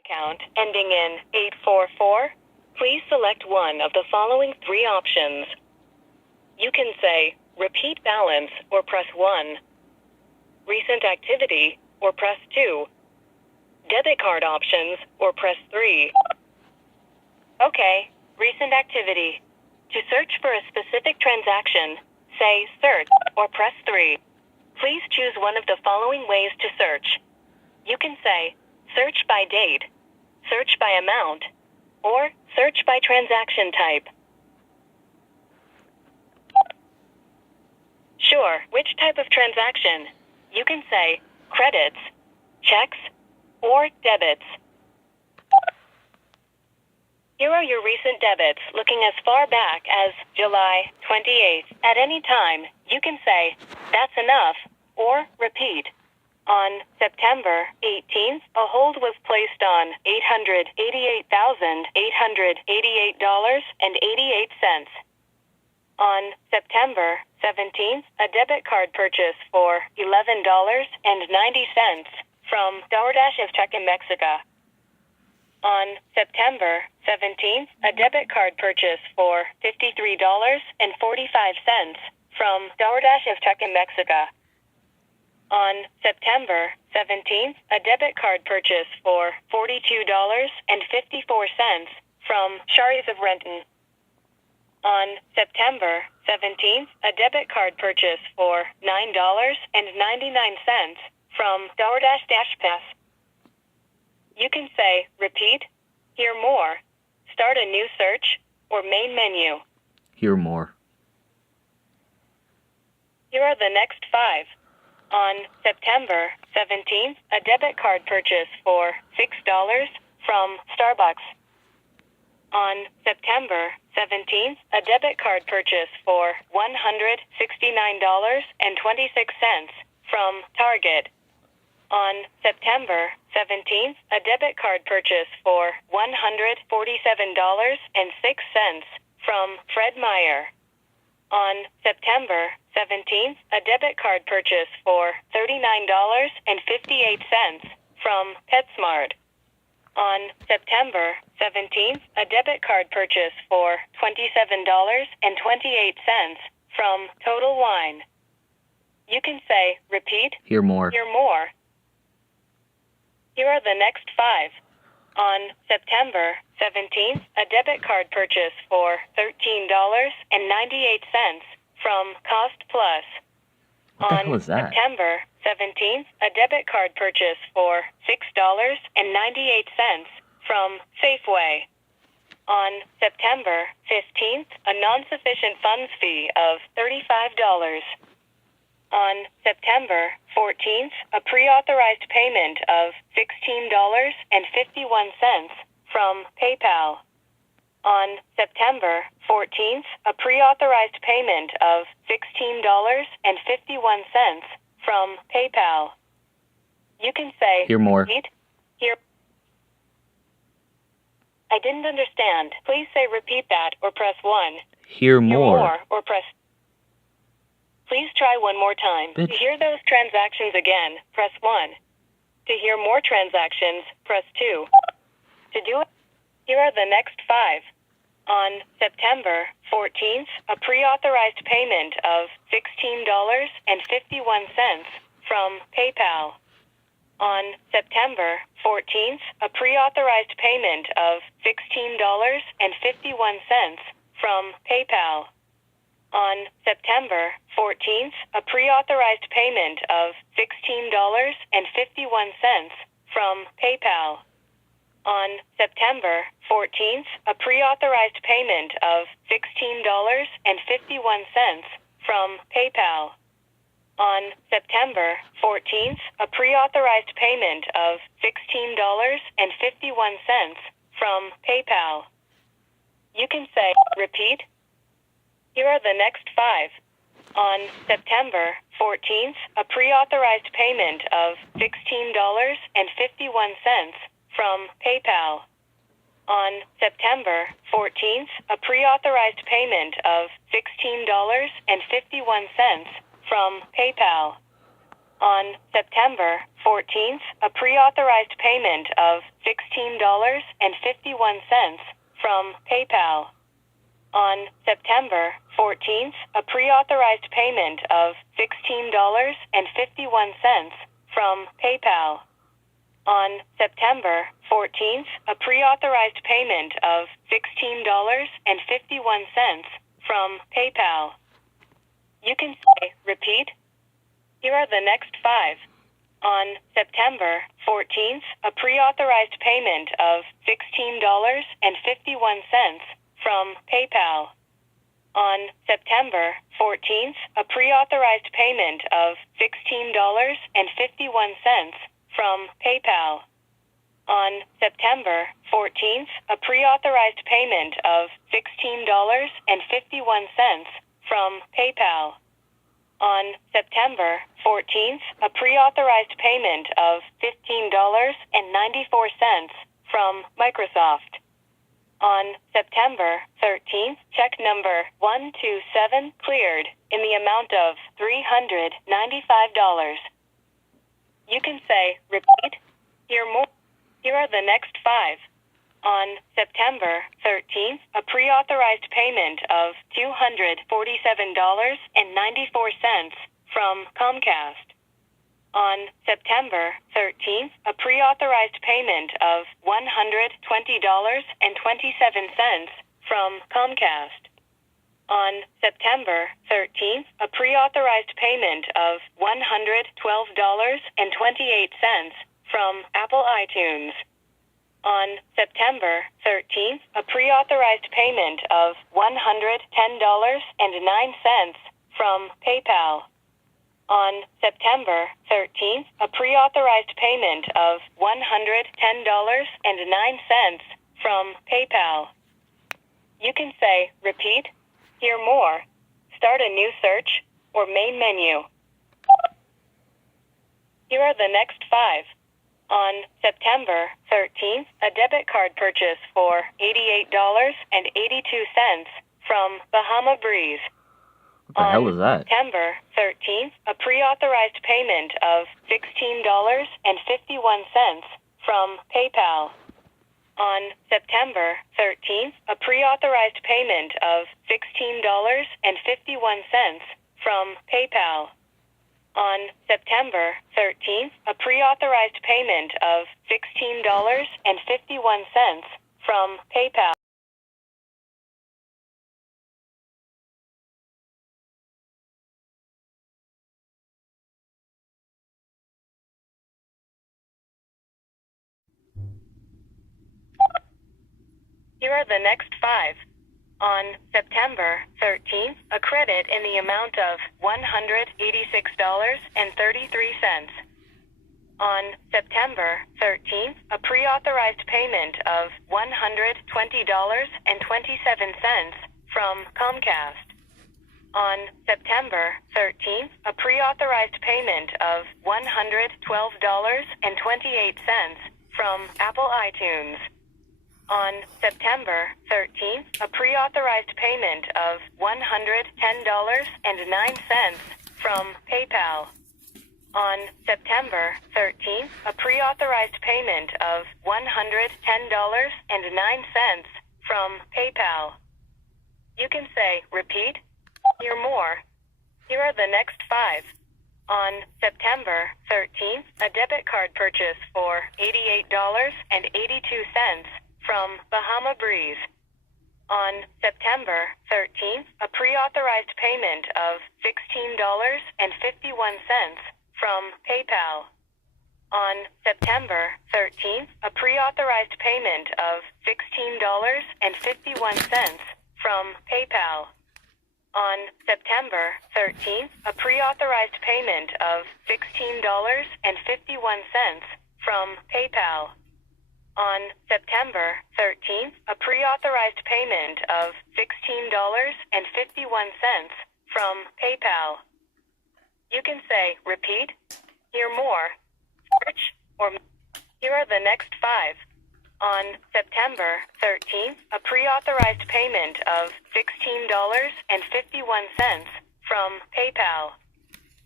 account ending in 844, please select one of the following three options. You can say, repeat balance, or press 1. Recent activity, or press 2. Debit card options, or press 3. Okay, recent activity. To search for a specific transaction, say search, or press 3. Please choose one of the following ways to search. You can say, search by date, search by amount, or search by transaction type. Sure, which type of transaction? You can say, credits, checks, or debits. Here are your recent debits looking as far back as July 28th. At any time, you can say, that's enough, or repeat. On September 18th, a hold was placed on $888,888.88. On September 17th, a debit card purchase for $11.90 from DoorDash of Czech and Mexico. On September 17th, a debit card purchase for $53.45 from DoorDash of Czech and Mexico. On September 17th, a debit card purchase for $42.54 from Shari's of Renton. On September 17th, a debit card purchase for $9.99 from DoorDash Dash Pass. You can say, repeat, hear more, start a new search, or main menu. Hear more. Here are the next 5. On September 17th, a debit card purchase for $6 from Starbucks. On September 17th, a debit card purchase for $169.26 from Target. On September 17th, a debit card purchase for $147.06 from Fred Meyer. On September 17th, a debit card purchase for $39.58 from PetSmart. On September 17th, a debit card purchase for $27.28 from Total Wine. You can say, repeat, Hear more. hear more. Here are the next 5. On September 17th, a debit card purchase for $13.98 from Cost Plus. What the hell is that? September 17th, a debit card purchase for $6.98 from Safeway. On September 15th, a non-sufficient funds fee of $35. On September 14th, a pre-authorized payment of $16.51 from PayPal. On September 14th, a pre-authorized payment of $16.51 from PayPal. You can say, Hear more. repeat, hear. I didn't understand. Please say repeat that or press 1. Hear Hear more. more or press. Please try one more time. Bitch. To hear those transactions again, press 1. To hear more transactions, press 2. To do it, here are the next 5. On September 14th, a pre-authorized payment of $16.51 from PayPal. On September 14th, a pre-authorized payment of $16.51 from PayPal. On September 14th, a pre-authorized payment of $16.51 from PayPal. On September 14th, a pre-authorized payment of $16.51 from PayPal. On September 14th, a pre-authorized payment of $16.51 from PayPal. You can say, repeat. Here are the next 5. On September 14th, a pre-authorized payment of $16.51 from PayPal. On September 14th, a pre-authorized payment of $16.51 from PayPal. On September 14th, a pre-authorized payment of $16.51 from PayPal. On September 14th, a pre-authorized payment of $16.51 from PayPal. On September 14th, a pre-authorized payment of $16.51 from PayPal. You can say, repeat. Here are the next 5. On September 14th, a pre-authorized payment of $16.51 from PayPal. On September 14th, a pre-authorized payment of $16.51 from PayPal. On September 14th, a pre-authorized payment of $16.51 from PayPal. On September 14th, a pre-authorized payment of $15.94 from Microsoft. On September 13th, check number 127 cleared in the amount of $395. You can say, repeat, hear more. Here are the next 5. On September 13th, a pre-authorized payment of $247.94 from Comcast. On September 13th, a pre-authorized payment of $120.27 from Comcast. On September 13th, a pre-authorized payment of $112.28 from Apple iTunes. On September 13th, a pre-authorized payment of $110.09 from PayPal. On September 13th, a pre-authorized payment of $110.09 from PayPal. You can say, repeat, hear more, start a new search, or main menu. Here are the next 5. On September 13th, a debit card purchase for $88.82 from Bahama Breeze. What the hell is that? On September 13th, a pre-authorized payment of $16.51 from PayPal. On September 13th, a pre-authorized payment of $16.51 from PayPal. On September 13th, a pre-authorized payment of $16.51 from PayPal. Here are the next 5. On September 13th, a credit in the amount of $186.33. On September 13th, a pre-authorized payment of $120.27 from Comcast. On September 13th, a pre-authorized payment of $112.28 from Apple iTunes. On September 13th, a pre-authorized payment of $110.09 from PayPal. On September 13th, a pre-authorized payment of $110.09 from PayPal. You can say, repeat, hear more. Here are the next 5. On September 13th, a debit card purchase for $88.82 from Bahama Breeze. On September 13th, a pre-authorized payment of $16.51 from PayPal. On September 13th, a pre-authorized payment of $16.51 from PayPal. On September 13th, a pre-authorized payment of $16.51 from PayPal. On September 13th, a pre-authorized payment of $16.51 from PayPal. You can say, repeat, hear more, search, or here are the next 5. On September 13th, a pre-authorized payment of $16.51 from PayPal.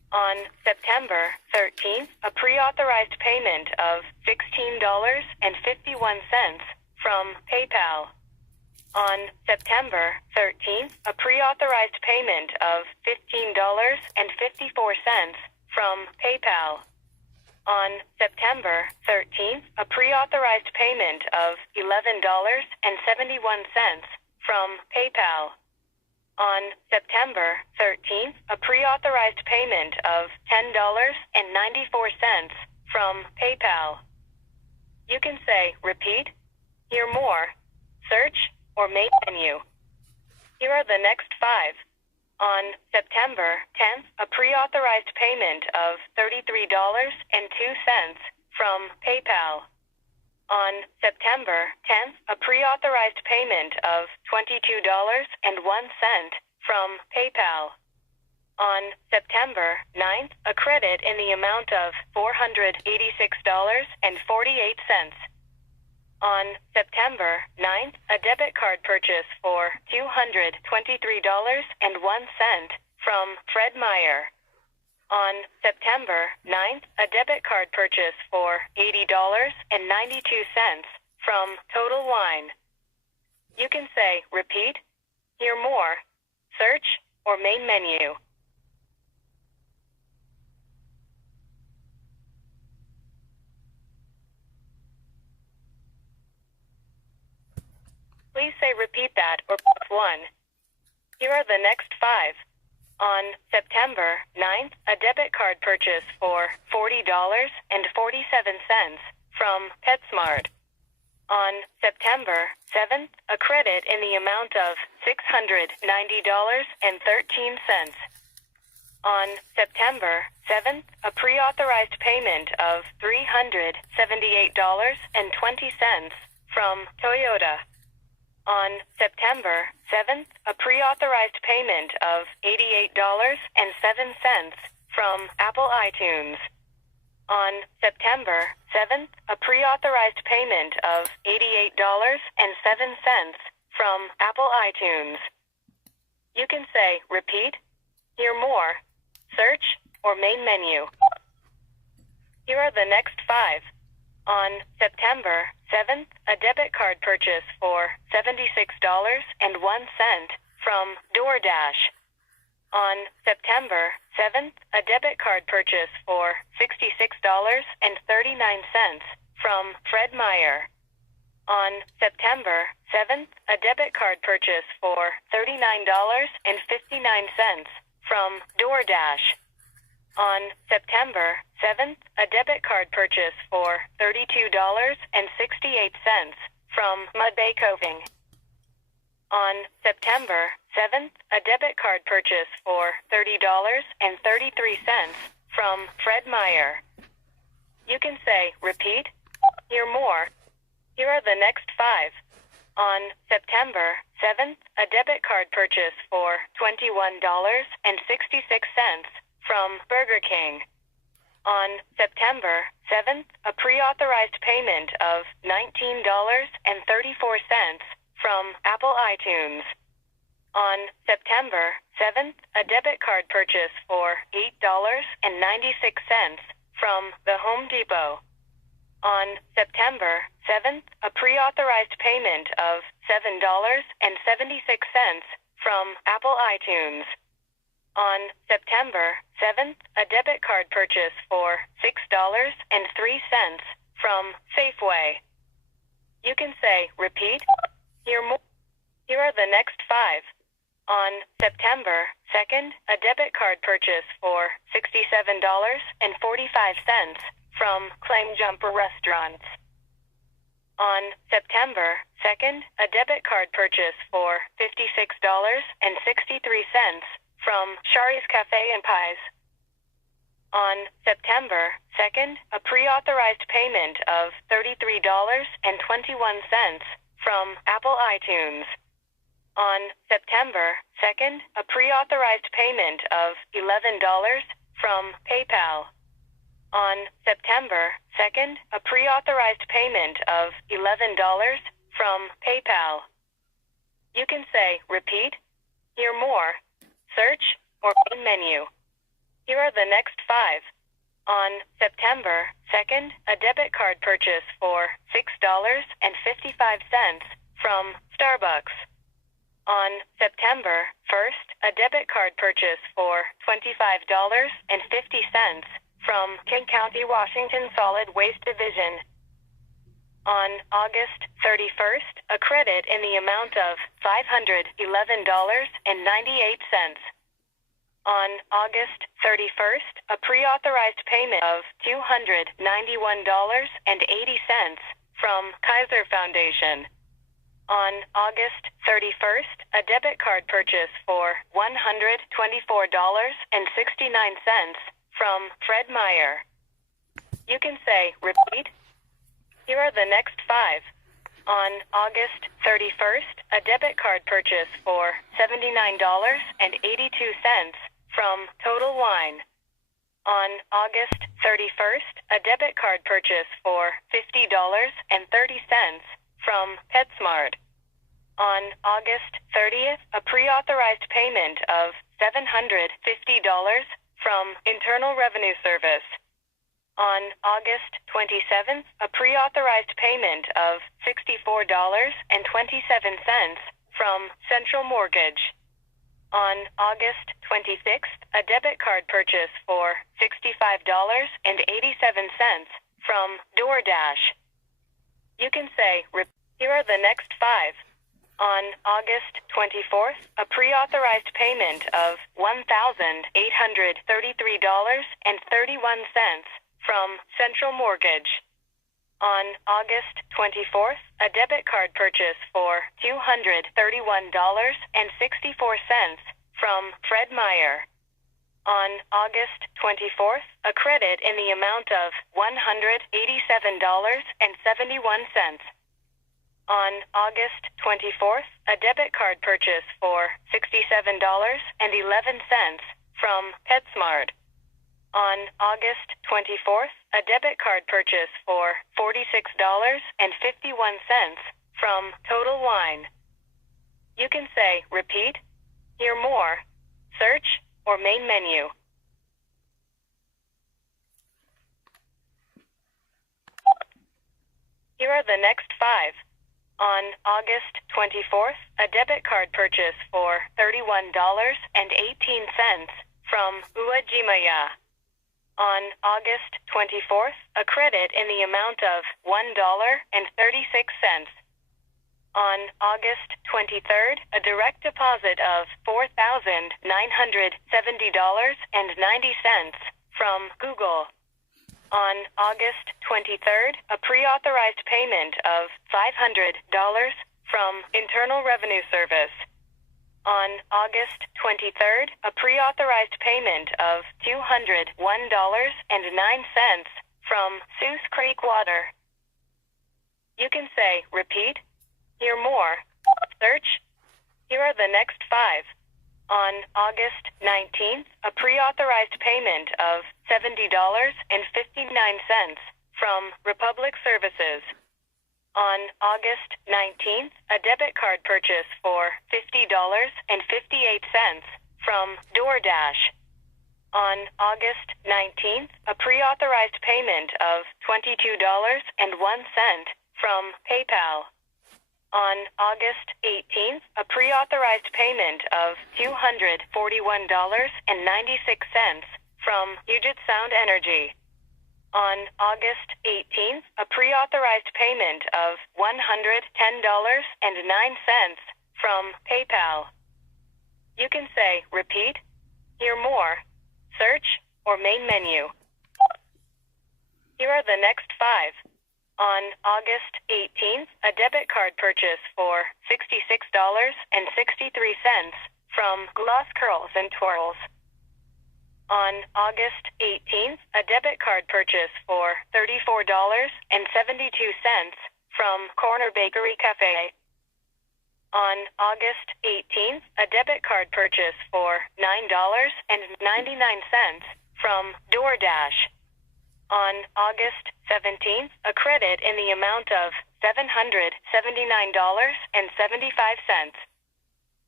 On September 13th, a pre-authorized payment of $16.51 from PayPal. On September 13th, a pre-authorized payment of $15.54 from PayPal. On September 13th, a pre-authorized payment of $11.71 from PayPal. On September 13th, a pre-authorized payment of $10.94 from PayPal. You can say repeat, hear more, search, or main menu. Here are the next 5. On September 10th, a pre-authorized payment of $33.02 from PayPal. On September 10th, a pre-authorized payment of $22.01 from PayPal. On September 9th, a credit in the amount of $486.48. On September 9th, a debit card purchase for $223.01 from Fred Meyer. On September 9th, a debit card purchase for $80.92 from Total Wine. You can say repeat, hear more, search, or main menu. Please say repeat that or press 1. Here are the next 5. On September 9th, a debit card purchase for $40.47 from PetSmart. On September 7th, a credit in the amount of $690.13. On September 7th, a pre-authorized payment of $378.20 from Toyota. On September 7th, a pre-authorized payment of $88.07 from Apple iTunes. On September 7th, a pre-authorized payment of $88.07 from Apple iTunes. You can say repeat, hear more, search, or main menu. Here are the next 5. On September 7th, a debit card purchase for $76.01 from DoorDash. On September 7th, a debit card purchase for $66.39 from Fred Meyer. On September 7th, a debit card purchase for $39.59 from DoorDash. On September 7th, a debit card purchase for $32.68 from Mudbay Coving. On September 7th, a debit card purchase for $30.33 from Fred Meyer. You can say repeat, hear more. Here are the next 5. On September 7th, a debit card purchase for $21.66 from Burger King. On September 7th, a pre-authorized payment of $19.34 from Apple iTunes. On September 7th, a debit card purchase for $8.96 from the Home Depot. On September 7th, a pre-authorized payment of $7.76 from Apple iTunes. On September 7th, a debit card purchase for $6.03 from Safeway. You can say repeat, hear more. Here are the next 5. On September 2nd, a debit card purchase for $67.45 from Claim Jumper Restaurants. On September 2nd, a debit card purchase for $56.63 from Shari's Cafe and Pies. On September 2nd, a pre-authorized payment of $33.21 from Apple iTunes. On September 2nd, a pre-authorized payment of $11 from PayPal. On September 2nd, a pre-authorized payment of $11 from PayPal. You can say repeat, hear more, search, or main menu. Here are the next 5. On September 2nd, a debit card purchase for $6.55 from Starbucks. On September 1st, a debit card purchase for $25.50 from King County, Washington Solid Waste Division. On August 31st, a credit in the amount of $511.98. On August 31st, a pre-authorized payment of $291.80 from Kaiser Foundation. On August 31st, a debit card purchase for $124.69 from Fred Meyer. You can say, repeat. Here are the next 5. On August 31st, a debit card purchase for $79.82 from Total Wine. On August 31st, a debit card purchase for $50.30 from PetSmart. On August 30th, a pre-authorized payment of $750 from Internal Revenue Service. On August 27th, a pre-authorized payment of $64.27 from Central Mortgage. On August 26th, a debit card purchase for $65.87 from DoorDash. You can say, here are the next 5. On August 24th, a pre-authorized payment of $1,833.31 from Central Mortgage. On August 24th, a debit card purchase for $231.64 from Fred Meyer. On August 24th, a credit in the amount of $187.71. On August 24th, a debit card purchase for $67.11 from PetSmart. On August 24th, a debit card purchase for $46.51 from Total Wine. You can say, repeat, hear more, search, or main menu. Here are the next 5. On August 24th, a debit card purchase for $31.18 from Uwajimaya. On August 24th, a credit in the amount of $1.36. On August 23rd, a direct deposit of $4,970.90 from Google. On August 23rd, a pre-authorized payment of $500 from Internal Revenue Service. On August 23rd, a pre-authorized payment of $201.09 from Seuss Creek Water. You can say, repeat, hear more, search. Here are the next 5. On August 19th, a pre-authorized payment of $70.59 from Republic Services. On August 19th, a debit card purchase for $50.58 from DoorDash. On August 19th, a pre-authorized payment of $22.01 from PayPal. On August 18th, a pre-authorized payment of $241.96 from Puget Sound Energy. On August 18th, a pre-authorized payment of $110.09 from PayPal. You can say, repeat, hear more, search, or main menu. Here are the next 5. On August 18th, a debit card purchase for $66.63 from Gloss Curls and Twirls. On August 18th, a debit card purchase for $34.72 from Corner Bakery Cafe. On August 18th, a debit card purchase for $9.99 from DoorDash. On August 17th, a credit in the amount of $779.75.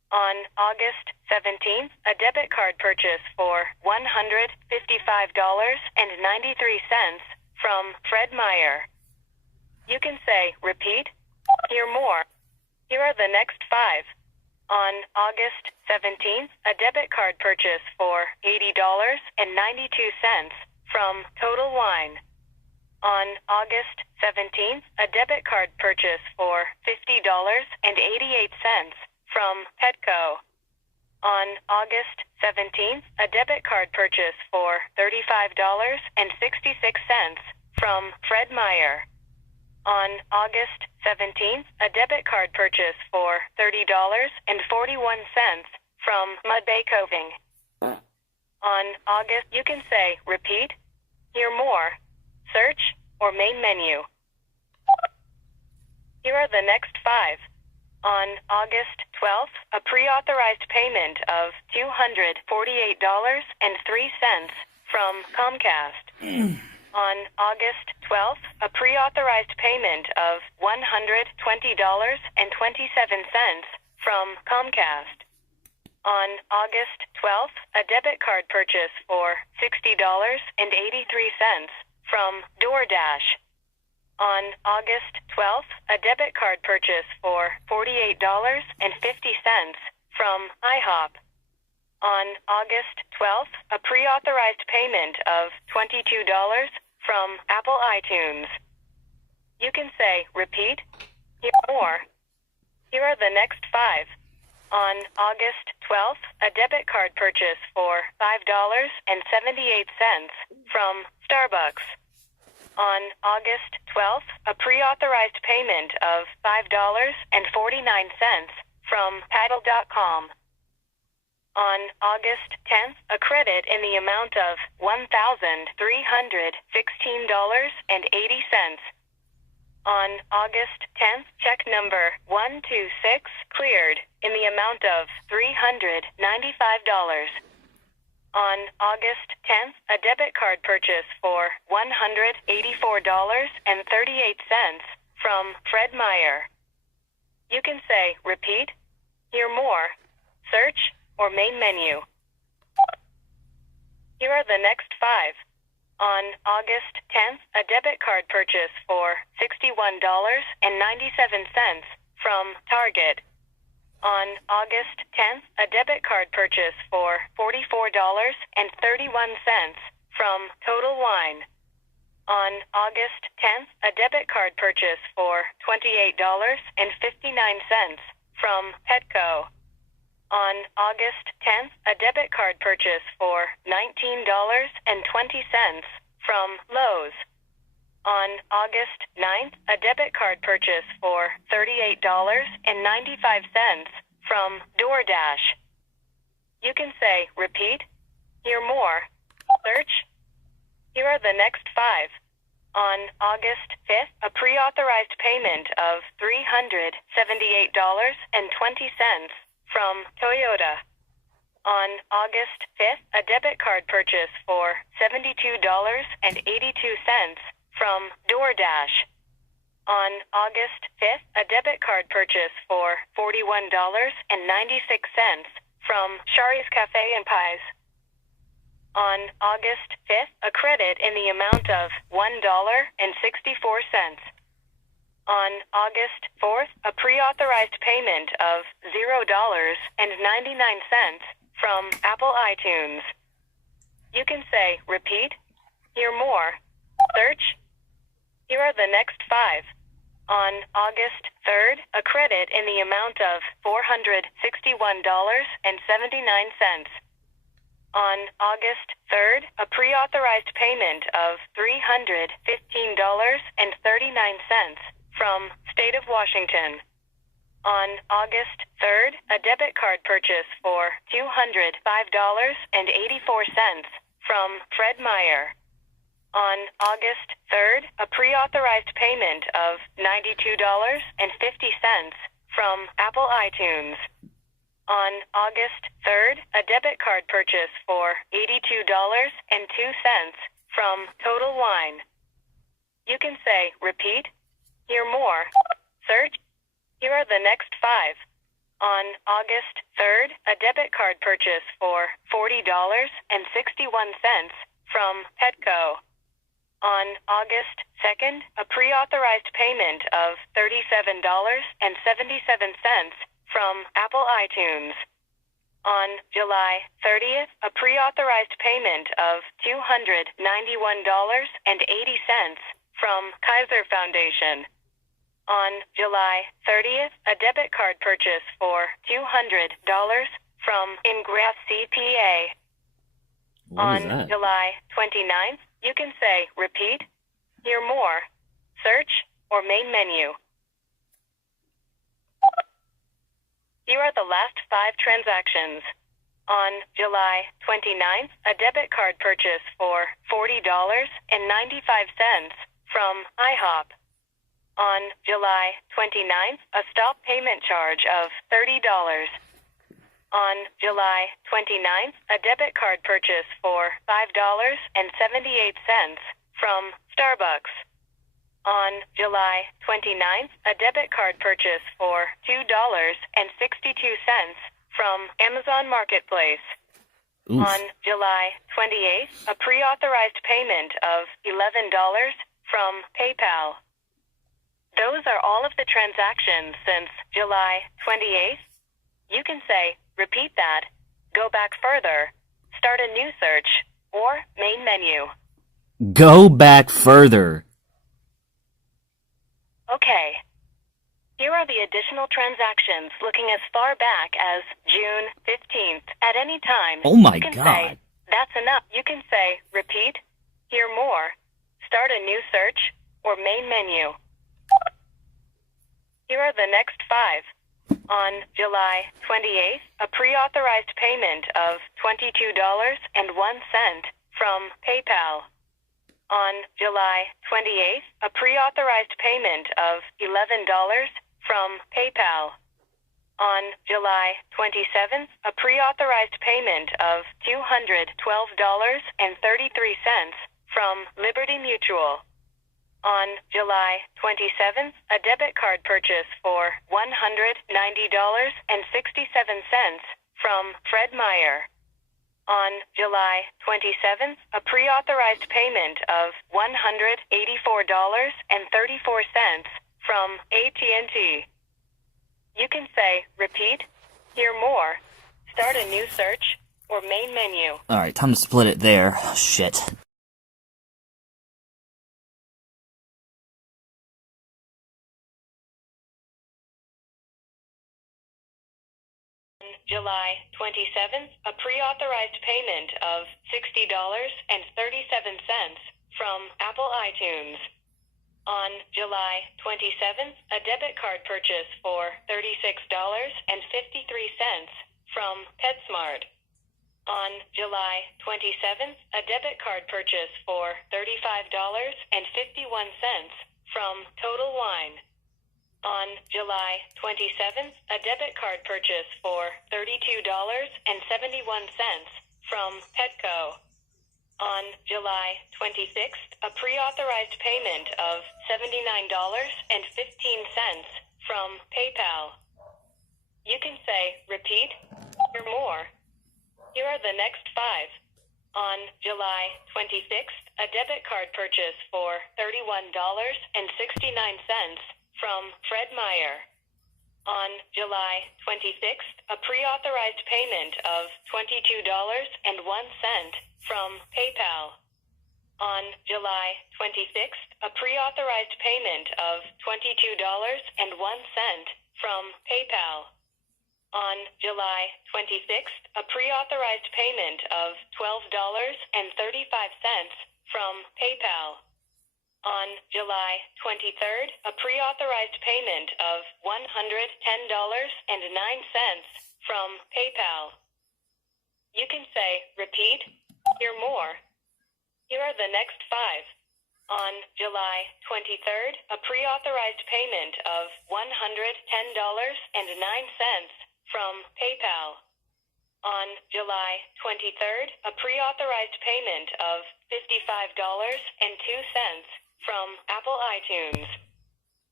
On August 17th, a debit card purchase for $155.93 from Fred Meyer. You can say, repeat, hear more. Here are the next 5. On August 17th, a debit card purchase for $80.92 from Total Wine. On August 17th, a debit card purchase for $50.88 from Petco. On August 17th, a debit card purchase for $35.66 from Fred Meyer. On August 17th, a debit card purchase for $30.41 from Mudbay Coving. On August, you can say, repeat, hear more, search, or main menu. Here are the next 5. On August 12th, a pre-authorized payment of $248.03 from Comcast. On August 12th, a pre-authorized payment of $120.27 from Comcast. On August 12th, a debit card purchase for $60.83 from DoorDash. On August 12th, a debit card purchase for $48.50 from IHOP. On August 12th, a pre-authorized payment of $22 from Apple iTunes. You can say, repeat, hear more. Here are the next 5. On August 12th, a debit card purchase for $5.78 from Starbucks. On August 12th, a pre-authorized payment of $5.49 from Paddle.com. On August 10th, a credit in the amount of $1,316.80. On August 10th, check number 126 cleared in the amount of $395. On August 10th, a debit card purchase for $184.38 from Fred Meyer. You can say, repeat, hear more, search, or main menu. Here are the next 5. On August 10th, a debit card purchase for $61.97 from Target. On August 10th, a debit card purchase for $44.31 from Total Wine. On August 10th, a debit card purchase for $28.59 from Petco. On August 10th, a debit card purchase for $19.20 from Lowe's. On August 9th, a debit card purchase for $38.95 from DoorDash. You can say, repeat, hear more, search. Here are the next 5. On August 5th, a pre-authorized payment of $378.20 from Toyota. On August 5th, a debit card purchase for $72.82 from DoorDash. On August 5th, a debit card purchase for $41.96 from Shari's Cafe and Pies. On August 5th, a credit in the amount of $1.64. On August 4th, a pre-authorized payment of $0.99 from Apple iTunes. You can say, repeat, hear more, search. Here are the next 5. On August 3rd, a credit in the amount of $461.79. On August 3rd, a pre-authorized payment of $315.39 from State of Washington. On August 3rd, a debit card purchase for $205.84 from Fred Meyer. On August 3rd, a pre-authorized payment of $92.50 from Apple iTunes. On August 3rd, a debit card purchase for $82.02 from Total Wine. You can say, repeat, hear more, search. Here are the next 5. On August 3rd, a debit card purchase for $40.61 from Petco. On August 2nd, a pre-authorized payment of $37.77 from Apple iTunes. On July 30th, a pre-authorized payment of $291.80 from Kaiser Foundation. On July 30th, a debit card purchase for $200 from Ingress CPA. What is On that? July 29th, you can say repeat, hear more, search, or main menu. Here are the last 5 transactions. On July 29th, a debit card purchase for $40.95 from IHOP. On July 29th, a stop payment charge of $30. On July 29th, a debit card purchase for $5.78 from Starbucks. On July 29th, a debit card purchase for $2.62 from Amazon Marketplace. Oof. On July 28th, a pre-authorized payment of $11 from PayPal. Those are all of the transactions since July 28th. You can say, repeat that, go back further, start a new search, or main menu. Go back further. Okay. Here are the additional transactions looking as far back as June 15th. At any time, Oh my you can God. say, that's enough. You can say, repeat, hear more, start a new search, or main menu. Here are the next 5. On July 28th, a pre-authorized payment of $22.01 from PayPal. On July 28th, a pre-authorized payment of $11 from PayPal. On July 27th, a pre-authorized payment of $212.33 from Liberty Mutual. On July 27th, a debit card purchase for $190.67 from Fred Meyer. On July 27th, a pre-authorized payment of $184.34 from AT&T. You can say, repeat, hear more, start a new search, or main menu. Alright, time to split it there. Shit. July 27th, a pre-authorized payment of $60.37 from Apple iTunes. On July 27th, a debit card purchase for $36.53 from PetSmart. On July 27th, a debit card purchase for $35.51 from Total Wine. On July 27th, a debit card purchase for $32.71 from Petco. On July 26th, a pre-authorized payment of $79.15 from PayPal. You can say, repeat, or more. Here are the next 5. On July 26th, a debit card purchase for $31.69 from Fred Meyer. On July 26th, a pre-authorized payment of $22.01 from PayPal. On July 26th, a pre-authorized payment of $22.01 from PayPal. On July 26th, a pre-authorized payment of $12.35 from PayPal. On July 23rd, a pre-authorized payment of $110.09 from PayPal. You can say, repeat, hear more. Here are the next 5. On July 23rd, a pre-authorized payment of $110.09 from PayPal. On July 23rd, a pre-authorized payment of $55.02 from Apple iTunes.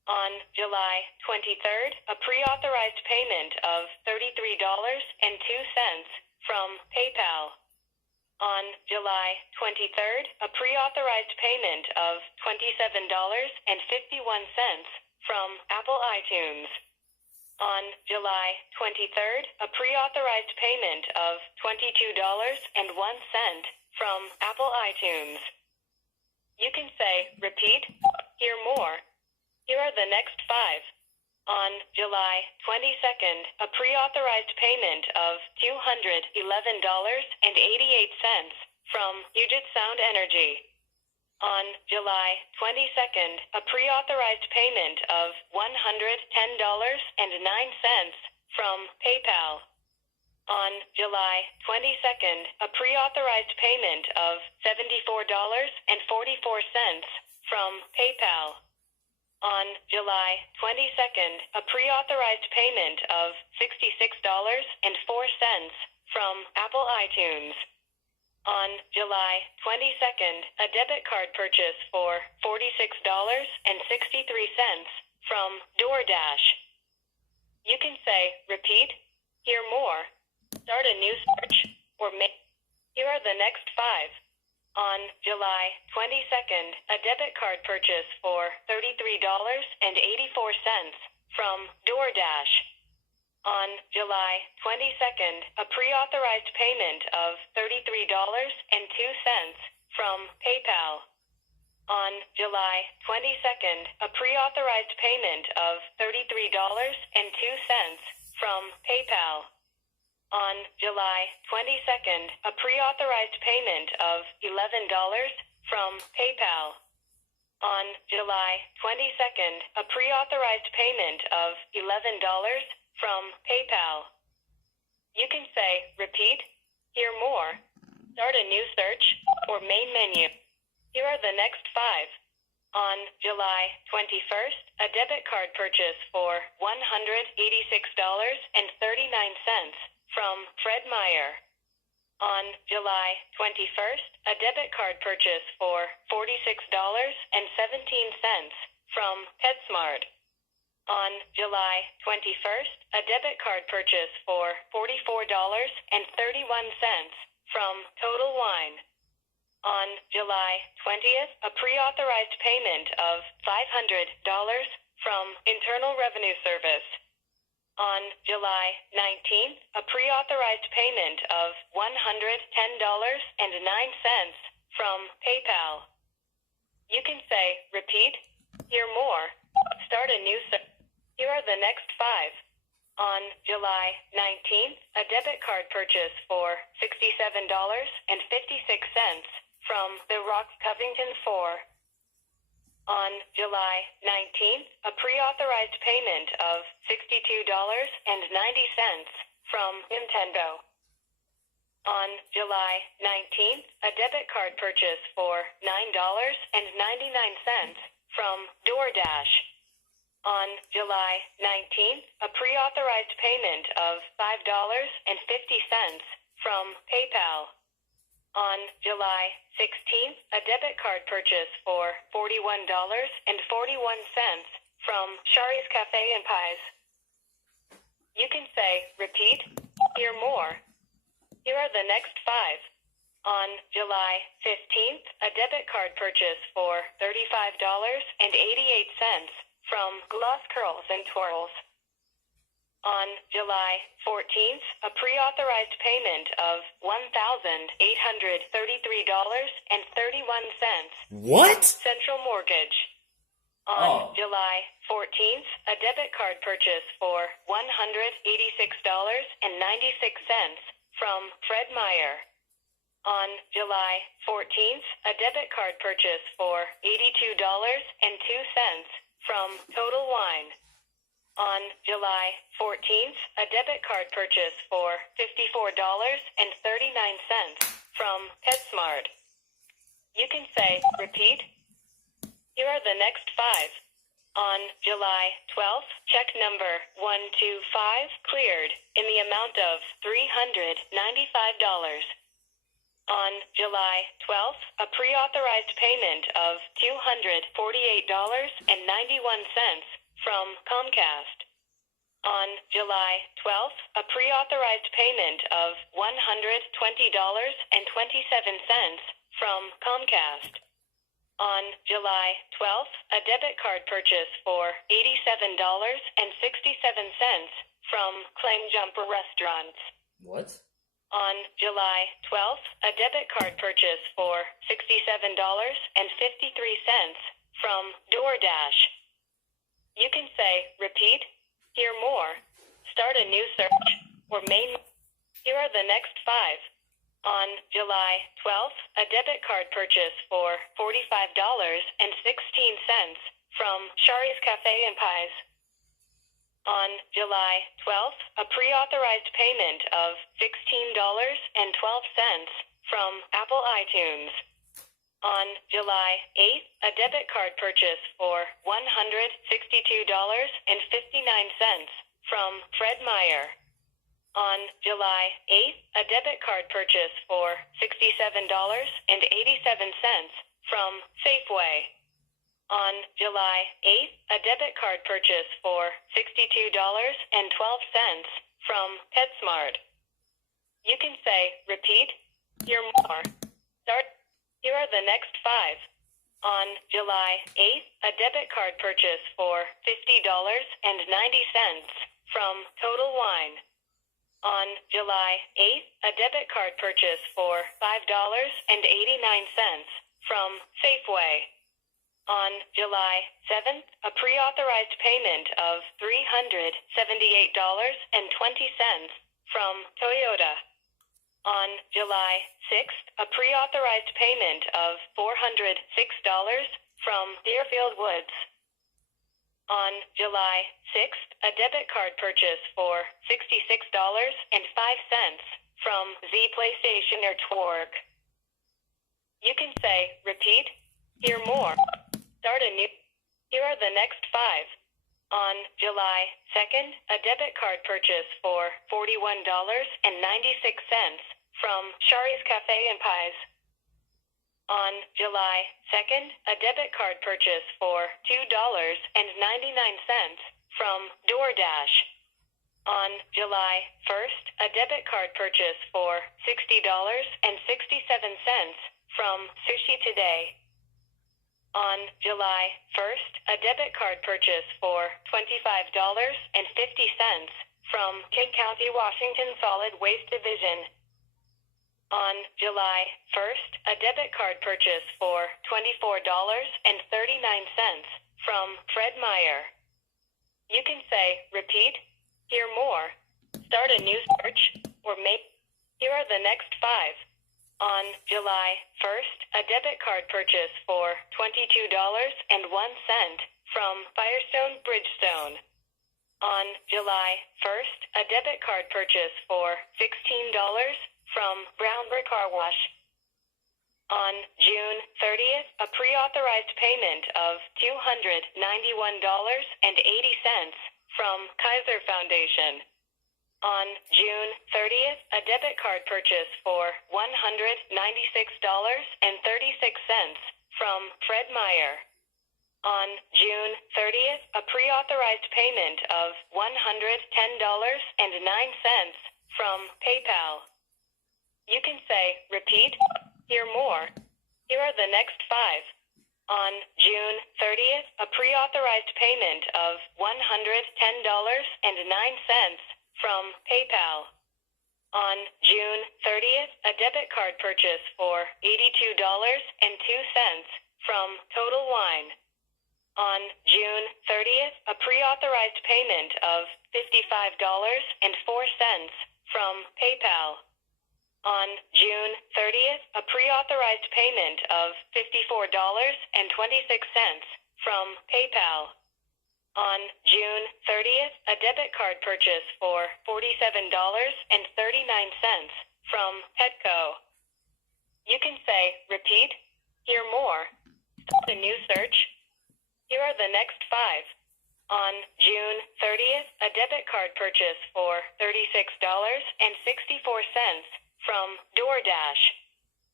On July 23rd, a pre-authorized payment of $33.02 from PayPal. On July 23rd, a pre-authorized payment of $27.51 from Apple iTunes. On July 23rd, a pre-authorized payment of $22.01 from Apple iTunes. You can say, repeat, hear more. Here are the next 5. On July 22nd, a pre-authorized payment of $211.88 from Puget Sound Energy. On July 22nd, a pre-authorized payment of $110.09 from PayPal. On July 22nd, a pre-authorized payment of $74.44 from PayPal. On July 22nd, a pre-authorized payment of $66.04 from Apple iTunes. On July 22nd, a debit card purchase for $46.63 from DoorDash. You can say, repeat, hear more, start a new search, or make. Here are the next 5. On July 22nd, a debit card purchase for $33.84 from DoorDash. On July 22nd, a pre-authorized payment of $33.02 from PayPal. On July 22nd, a pre-authorized payment of $33.02 from PayPal. On July 22nd, a pre-authorized payment of $11 from PayPal. On July 22nd, a pre-authorized payment of $11 from PayPal. You can say, repeat, hear more, start a new search, or main menu. Here are the next 5. On July 21st, a debit card purchase for $186.39 from Fred Meyer. On July 21st, a debit card purchase for $46.17 from PetSmart. On July 21st, a debit card purchase for $44.31 from Total Wine. On July 20th, a pre-authorized payment of $500 from Internal Revenue Service. On July 19th, a pre-authorized payment of $110.09 from PayPal. You can say, repeat, hear more, start a new search. Here are the next 5. On July 19th, a debit card purchase for $67.56 from The Rock Covington 4. On July 19th, a pre-authorized payment of $62.90 from Nintendo. On July 19th, a debit card purchase for $9.99 from DoorDash. On July 19th, a pre-authorized payment of $5.50 from PayPal. On July 16th, a debit card purchase for $41.41 from Shari's Cafe and Pies. You can say, repeat, hear more. Here are the next 5. On July 15th, a debit card purchase for $35.88 from Gloss Curls and Twirls. On July 14th, a pre-authorized payment of $1,833.31. What? Central Mortgage. On July 14th, a debit card purchase for $186.96 from Fred Meyer. On July 14th, a debit card purchase for $82.02 from Total Wine. On July 14th, a debit card purchase for $54.39 from PetSmart. You can say, repeat. Here are the next 5. On July 12th, check number 125 cleared in the amount of $395. On July 12th, a pre-authorized payment of $248.91 from Comcast. On July 12th, a pre-authorized payment of $120.27 from Comcast. On July 12th, a debit card purchase for $87.67 from Claim Jumper Restaurants. What? On July 12th, a debit card purchase for $67.53 from DoorDash. You can say, repeat, hear more, start a new search, or main. Here are the next 5. On July 12th, a debit card purchase for $45.16 from Shari's Cafe and Pies. On July 12th, a pre-authorized payment of $16.12 from Apple iTunes. On July 8th, a debit card purchase for $162.59 from Fred Meyer. On July 8th, a debit card purchase for $67.87 from Safeway. On July 8th, a debit card purchase for $62.12 from PetSmart. You can say, repeat, hear more, start. Here are the next 5. On July 8th, a debit card purchase for $50.90 from Total Wine. On July 8th, a debit card purchase for $5.89 from Safeway. On July 7th, a pre-authorized payment of $378.20 from Toyota. On July 6th, a pre-authorized payment of $406 from Deerfield Woods. On July 6th, a debit card purchase for $66.05 from Z PlayStation or Twerk. You can say, repeat, hear more, start a new. Here are the next 5. On July 2nd, a debit card purchase for $41.96 from Shari's Cafe and Pies. On July 2nd, a debit card purchase for $2.99 from DoorDash. On July 1st, a debit card purchase for $60.67 from Sushi Today. On July 1st, a debit card purchase for $25.50 from King County, Washington Solid Waste Division. On July 1st, a debit card purchase for $24.39 from Fred Meyer. You can say, repeat, hear more, start a new search, or make. Here are the next 5. On July 1st, a debit card purchase for $22.01 from Firestone Bridgestone. On July 1st, a debit card purchase for $16 from Brown Brick Car Wash. On June 30th, a pre-authorized payment of $291.80 from Kaiser Foundation. On June 30th, a debit card purchase for $196.36 from Fred Meyer. On June 30th, a pre-authorized payment of $110.09 from PayPal. You can say, repeat, hear more. Here are the next 5. On June 30th, a pre-authorized payment of $110.09 from PayPal. On June 30th, a debit card purchase for $82.02 from Total Wine. On June 30th, a pre-authorized payment of $55.04 from PayPal. On June 30th, a pre-authorized payment of $54.26 from PayPal. On June 30th, a debit card purchase for $47.39 from Petco. You can say, repeat, hear more, start a new search. Here are the next 5. On June 30th, a debit card purchase for $36.64 from DoorDash.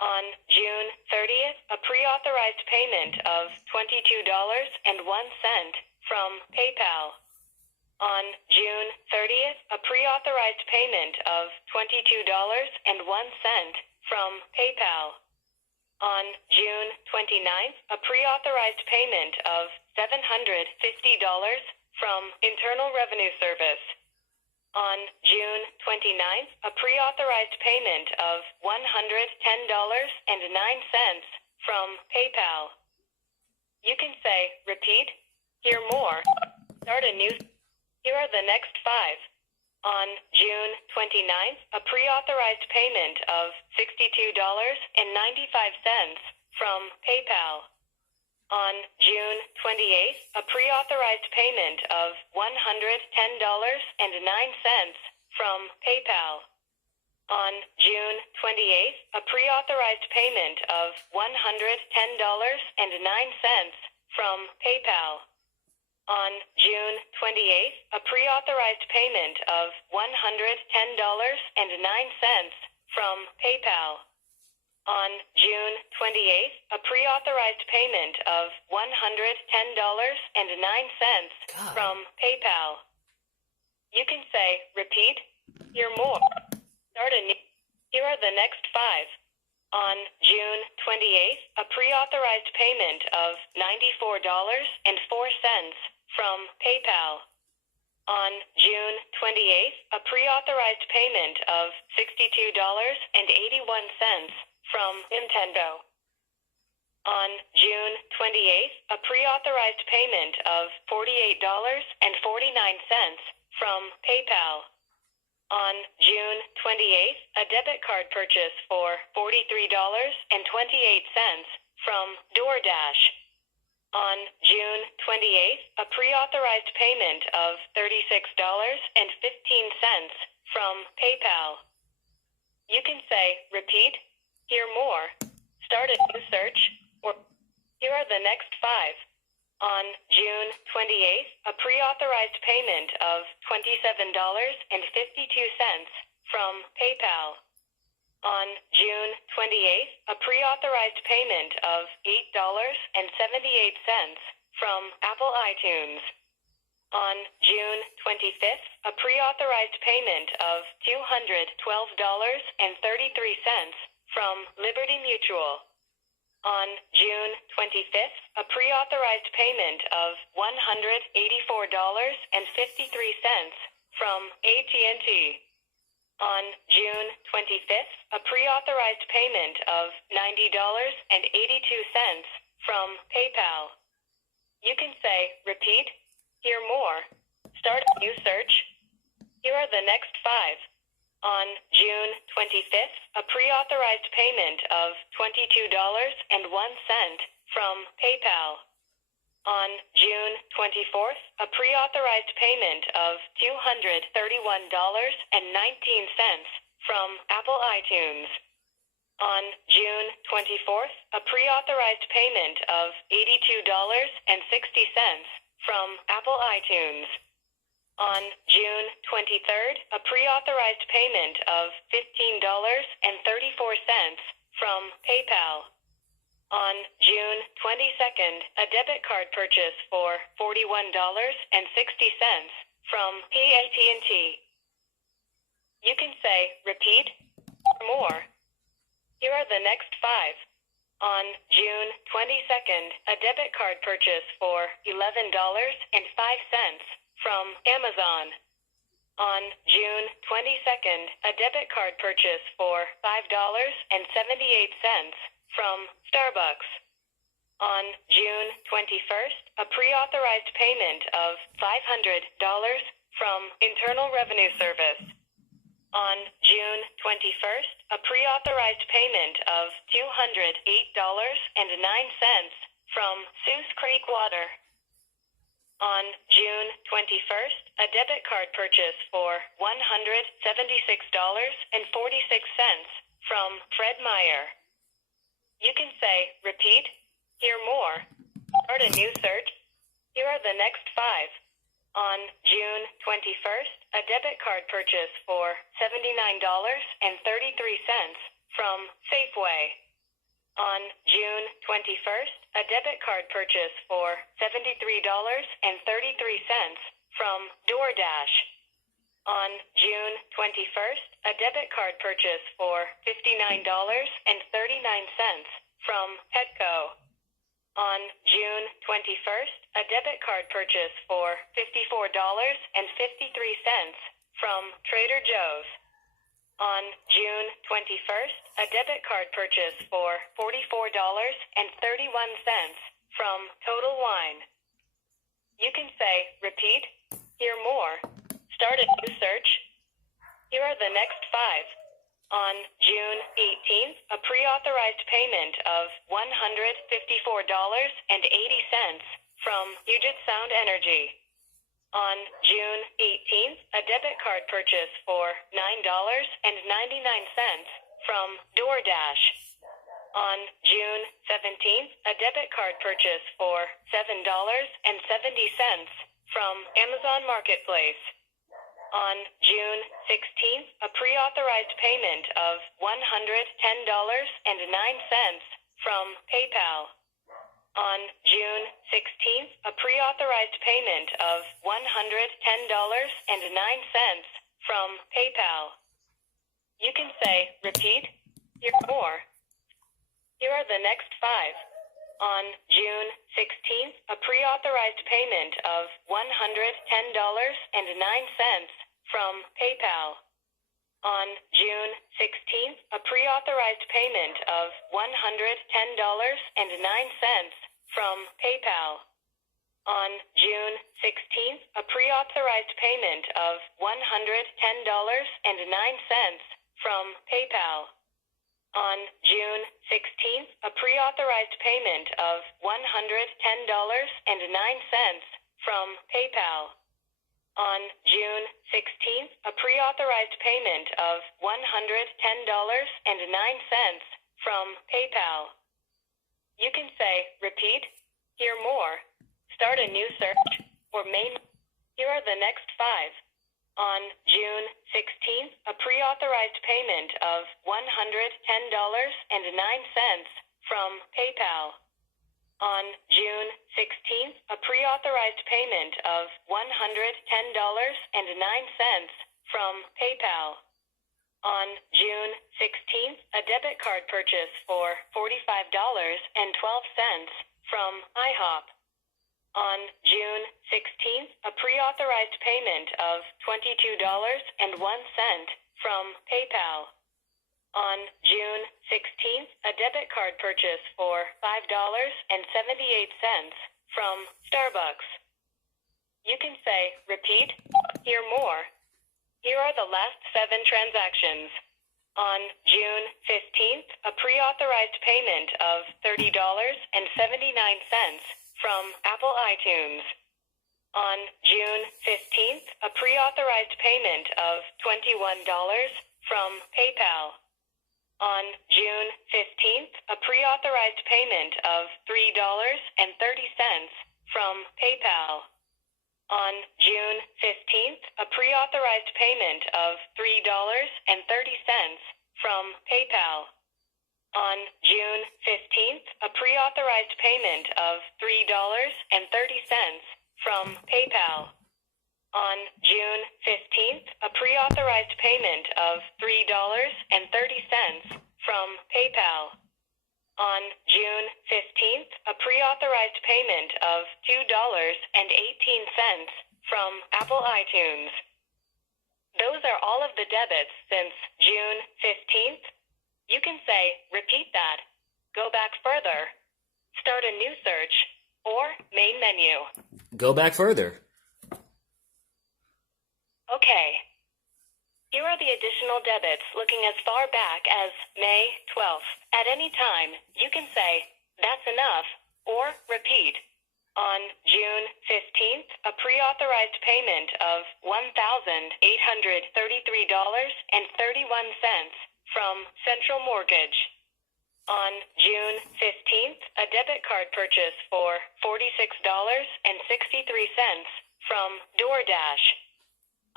On June 30th, a pre-authorized payment of $22.01 from PayPal. On June 30th, a pre-authorized payment of $22.01 from PayPal. On June 29th, a pre-authorized payment of $750 from Internal Revenue Service. On June 29th, a pre-authorized payment of $110.09 from PayPal. You can say, repeat, hear more, start a new. Here are the next 5. On June 29th, a pre-authorized payment of $62.95 from PayPal. On June 28th, a pre-authorized payment of $110.09 from PayPal. On June 28th, a pre-authorized payment of $110.09 from PayPal. On June 28th, a pre-authorized payment of $110.09 from PayPal. On June 28th, a pre-authorized payment of $110.09 from PayPal. You can say, repeat, hear more, start a new. Here are the next 5. On June 28th, a pre-authorized payment of $94.04 from PayPal. On June 28th, a pre-authorized payment of $62.81 from Nintendo. On June 28th, a pre-authorized payment of $48.49 from PayPal. On June 28th, a debit card purchase for $43.28 from DoorDash. On June 28th, a pre-authorized payment of $36.15 from PayPal. You can say, repeat, hear more, start a new search, or here are the next 5. On June 28th, a pre-authorized payment of $27.52 from PayPal. On June 28th, a pre-authorized payment of $8.78 from Apple iTunes. On June 25th, a pre-authorized payment of $212.33 from Liberty Mutual. On June 25th, a pre-authorized payment of $184.53 from AT&T. On June 25th, a pre-authorized payment of $90.82 from PayPal. You can say, repeat, hear more, start a new search. Here are the next 5. On June 25th, a pre-authorized payment of $22.01 from PayPal. On June 24th, a pre-authorized payment of $231.19 from Apple iTunes. On June 24th, a pre-authorized payment of $82.60 from Apple iTunes. On June 23rd, a pre-authorized payment of $15.34 from PayPal. On June 22nd, a debit card purchase for $41.60 from AT&T. You can say, repeat, or more. Here are the next 5. On June 22nd, a debit card purchase for $11.05 from Amazon. On June 22nd, a debit card purchase for $5.78 from Starbucks. On June 21st, a pre-authorized payment of $500 from Internal Revenue Service. On June 21st, a pre-authorized payment of $208.09 from Seuss Creek Water. On June 21st, a debit card purchase for $176.46 from Fred Meyer. You can say, repeat, hear more, start a new search. Here are the next 5. On June 21st, a debit card purchase for $79.33 from Safeway. On June 21st, a debit card purchase for $73.33 from DoorDash. On June 21st, a debit card purchase for $59.39 from Petco. On June 21st, a debit card purchase for $54.53 from Trader Joe's. On June 21st, a debit card purchase for $44.31 from Total Wine. You can say, repeat, hear more, start a new search. Here are the next 5. On June 18th, a pre-authorized payment of $154.80 from Puget Sound Energy. On June 18th, a debit card purchase for $9.99 from DoorDash. On June 17th, a debit card purchase for $7.70 from Amazon Marketplace. On June 16th, a pre-authorized payment of $110.09 from PayPal. On June 16th, a pre-authorized payment of $110.09 from PayPal. You can say, repeat, hear more. Here are the next 5. On June 16th, a pre-authorized payment of $110.09 from PayPal. On June 16th, a pre-authorized payment of $110.09 from PayPal. On June 16th, a pre-authorized payment of $110.09 from PayPal. On June 16th, a pre-authorized payment of $110.09 from PayPal. On June 16th, a pre-authorized payment of $110.09 from PayPal. You can say, repeat, hear more, start a new search, or main. Here are the next 5. On June 16th, a pre-authorized payment of $110.09 from PayPal. On June 16th, a pre-authorized payment of $110.09 from PayPal. On June 16th, a debit card purchase for $45.12 from IHOP. On June 16th, a pre-authorized payment of $22.01 from PayPal. On June 16th, a debit card purchase for $5.78 from Starbucks. You can say, repeat, hear more. Here are the last 7 transactions. On June 15th, a pre-authorized payment of $30.79 from Apple iTunes. On June 15th, a pre-authorized payment of $21 from PayPal. On June 15th, a pre-authorized payment of $3.30 from PayPal. On June 15th, a pre-authorized payment of $3.30 from PayPal. On June 15th, a pre-authorized payment of $3.30 from PayPal. On June 15th, a pre-authorized payment of $3.30 from PayPal. On June 15th, a pre-authorized payment of $2.18 from Apple iTunes. Those are all of the debits since June 15th. You can say, repeat that, go back further, start a new search, or main menu. Go back further. Okay. Here are the additional debits looking as far back as May 12th. At any time, you can say, that's enough, or repeat. On June 15th, a pre-authorized payment of $1,833.31 from Central Mortgage. On June 15th, a debit card purchase for $46.63 from DoorDash.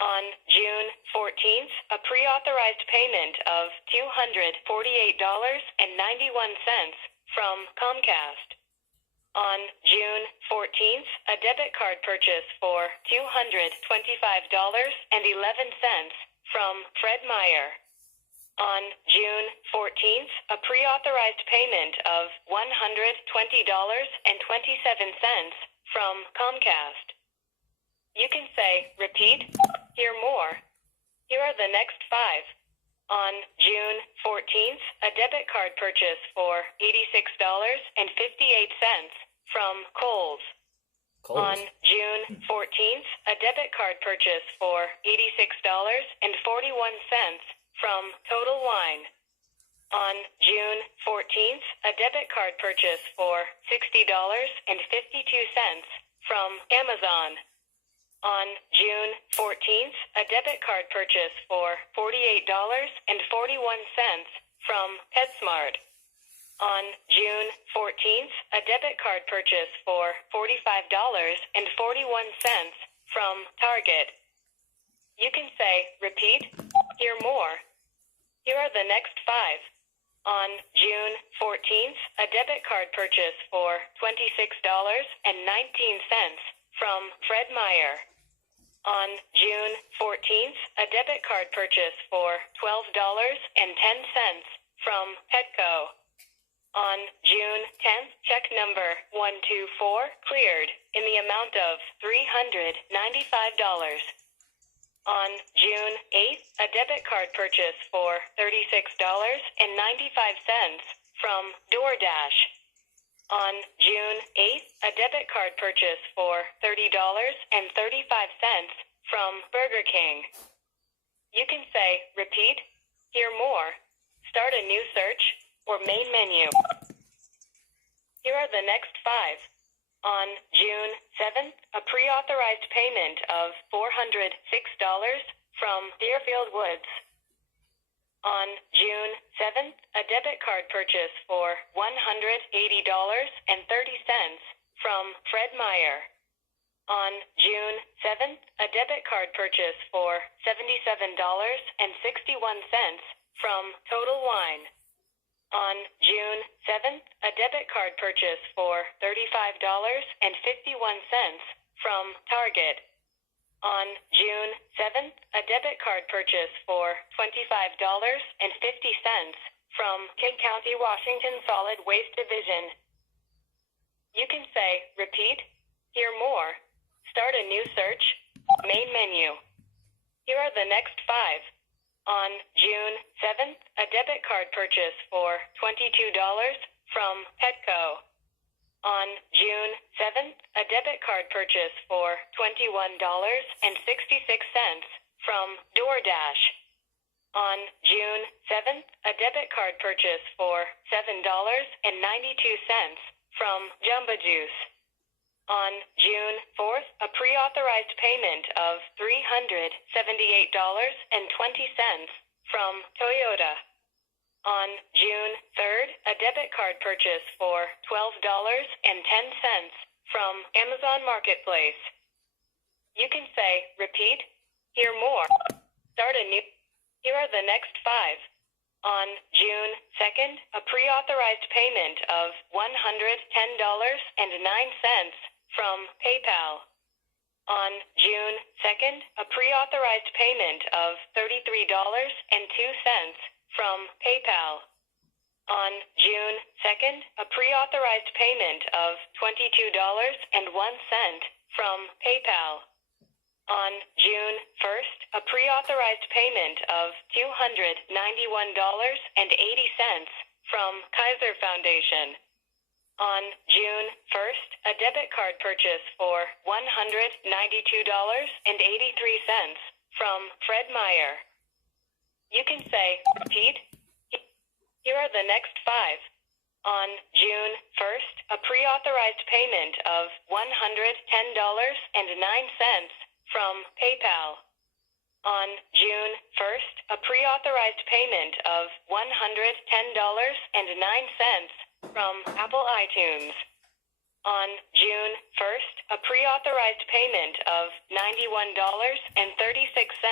On June 14th, a pre-authorized payment of $248.91 from Comcast. On June 14th, a debit card purchase for $225.11 from Fred Meyer. On June 14th, a pre-authorized payment of $120.27 from Comcast. You can say, repeat, hear more. Here are the next 5. On June 14th, a debit card purchase for $86.58 from Kohl's. On June 14th, a debit card purchase for $86.41 from Total Wine. On June 14th, a debit card purchase for $60.52 from Amazon. On June 14th, a debit card purchase for $48.41 from PetSmart. On June 14th, a debit card purchase for $45.41 from Target. You can say, repeat, hear more. Here are the next 5. On June 14th, a debit card purchase for $26.19 from Fred Meyer. On June 14th, a debit card purchase for $12.10 from Petco. On June 10th, check number 124 cleared in the amount of $395. On June 8th, a debit card purchase for $36.95 from DoorDash. On June 8th, a debit card purchase for $30.35 from Burger King. You can say, repeat, hear more, start a new search, or main menu. Here are the next 5. On June 7th, a pre-authorized payment of $406 from Deerfield Woods. On June 7th, a debit card purchase for $180.30 from Fred Meyer. On June 7th, a debit card purchase for $77.61 from Total Wine. On June 7th, a debit card purchase for $35.51 from Target. On June 7th, a debit card purchase for $25.50 from King County, Washington Solid Waste Division. You can say, repeat, hear more, start a new search, main menu. Here are the next 5. On June 7th, a debit card purchase for $22 from Petco. On June 7th, a debit card purchase for $21.66 from DoorDash. On June 7th, a debit card purchase for $7.92 from Jamba Juice. On June 4th, a pre-authorized payment of $378.20 from Toyota. On June 3rd, a debit card purchase for $12.10 from Amazon Marketplace. You can say, repeat, hear more, start a new. Here are the next 5. On June 2nd, a pre-authorized payment of $110.09 from PayPal. On June 2nd, a pre-authorized payment of $33.02 from PayPal. On June 2nd, a pre-authorized payment of $22.01 from PayPal. On June 1st, a pre-authorized payment of $291.80 from Kaiser Foundation. On June 1st, a debit card purchase for $192.83 from Fred Meyer. You can say, repeat. Here are the next 5. On June 1st, a pre-authorized payment of $110.09 from PayPal. On June 1st, a pre-authorized payment of $110.09 from Apple iTunes. On June 1st, a pre-authorized payment of $91.36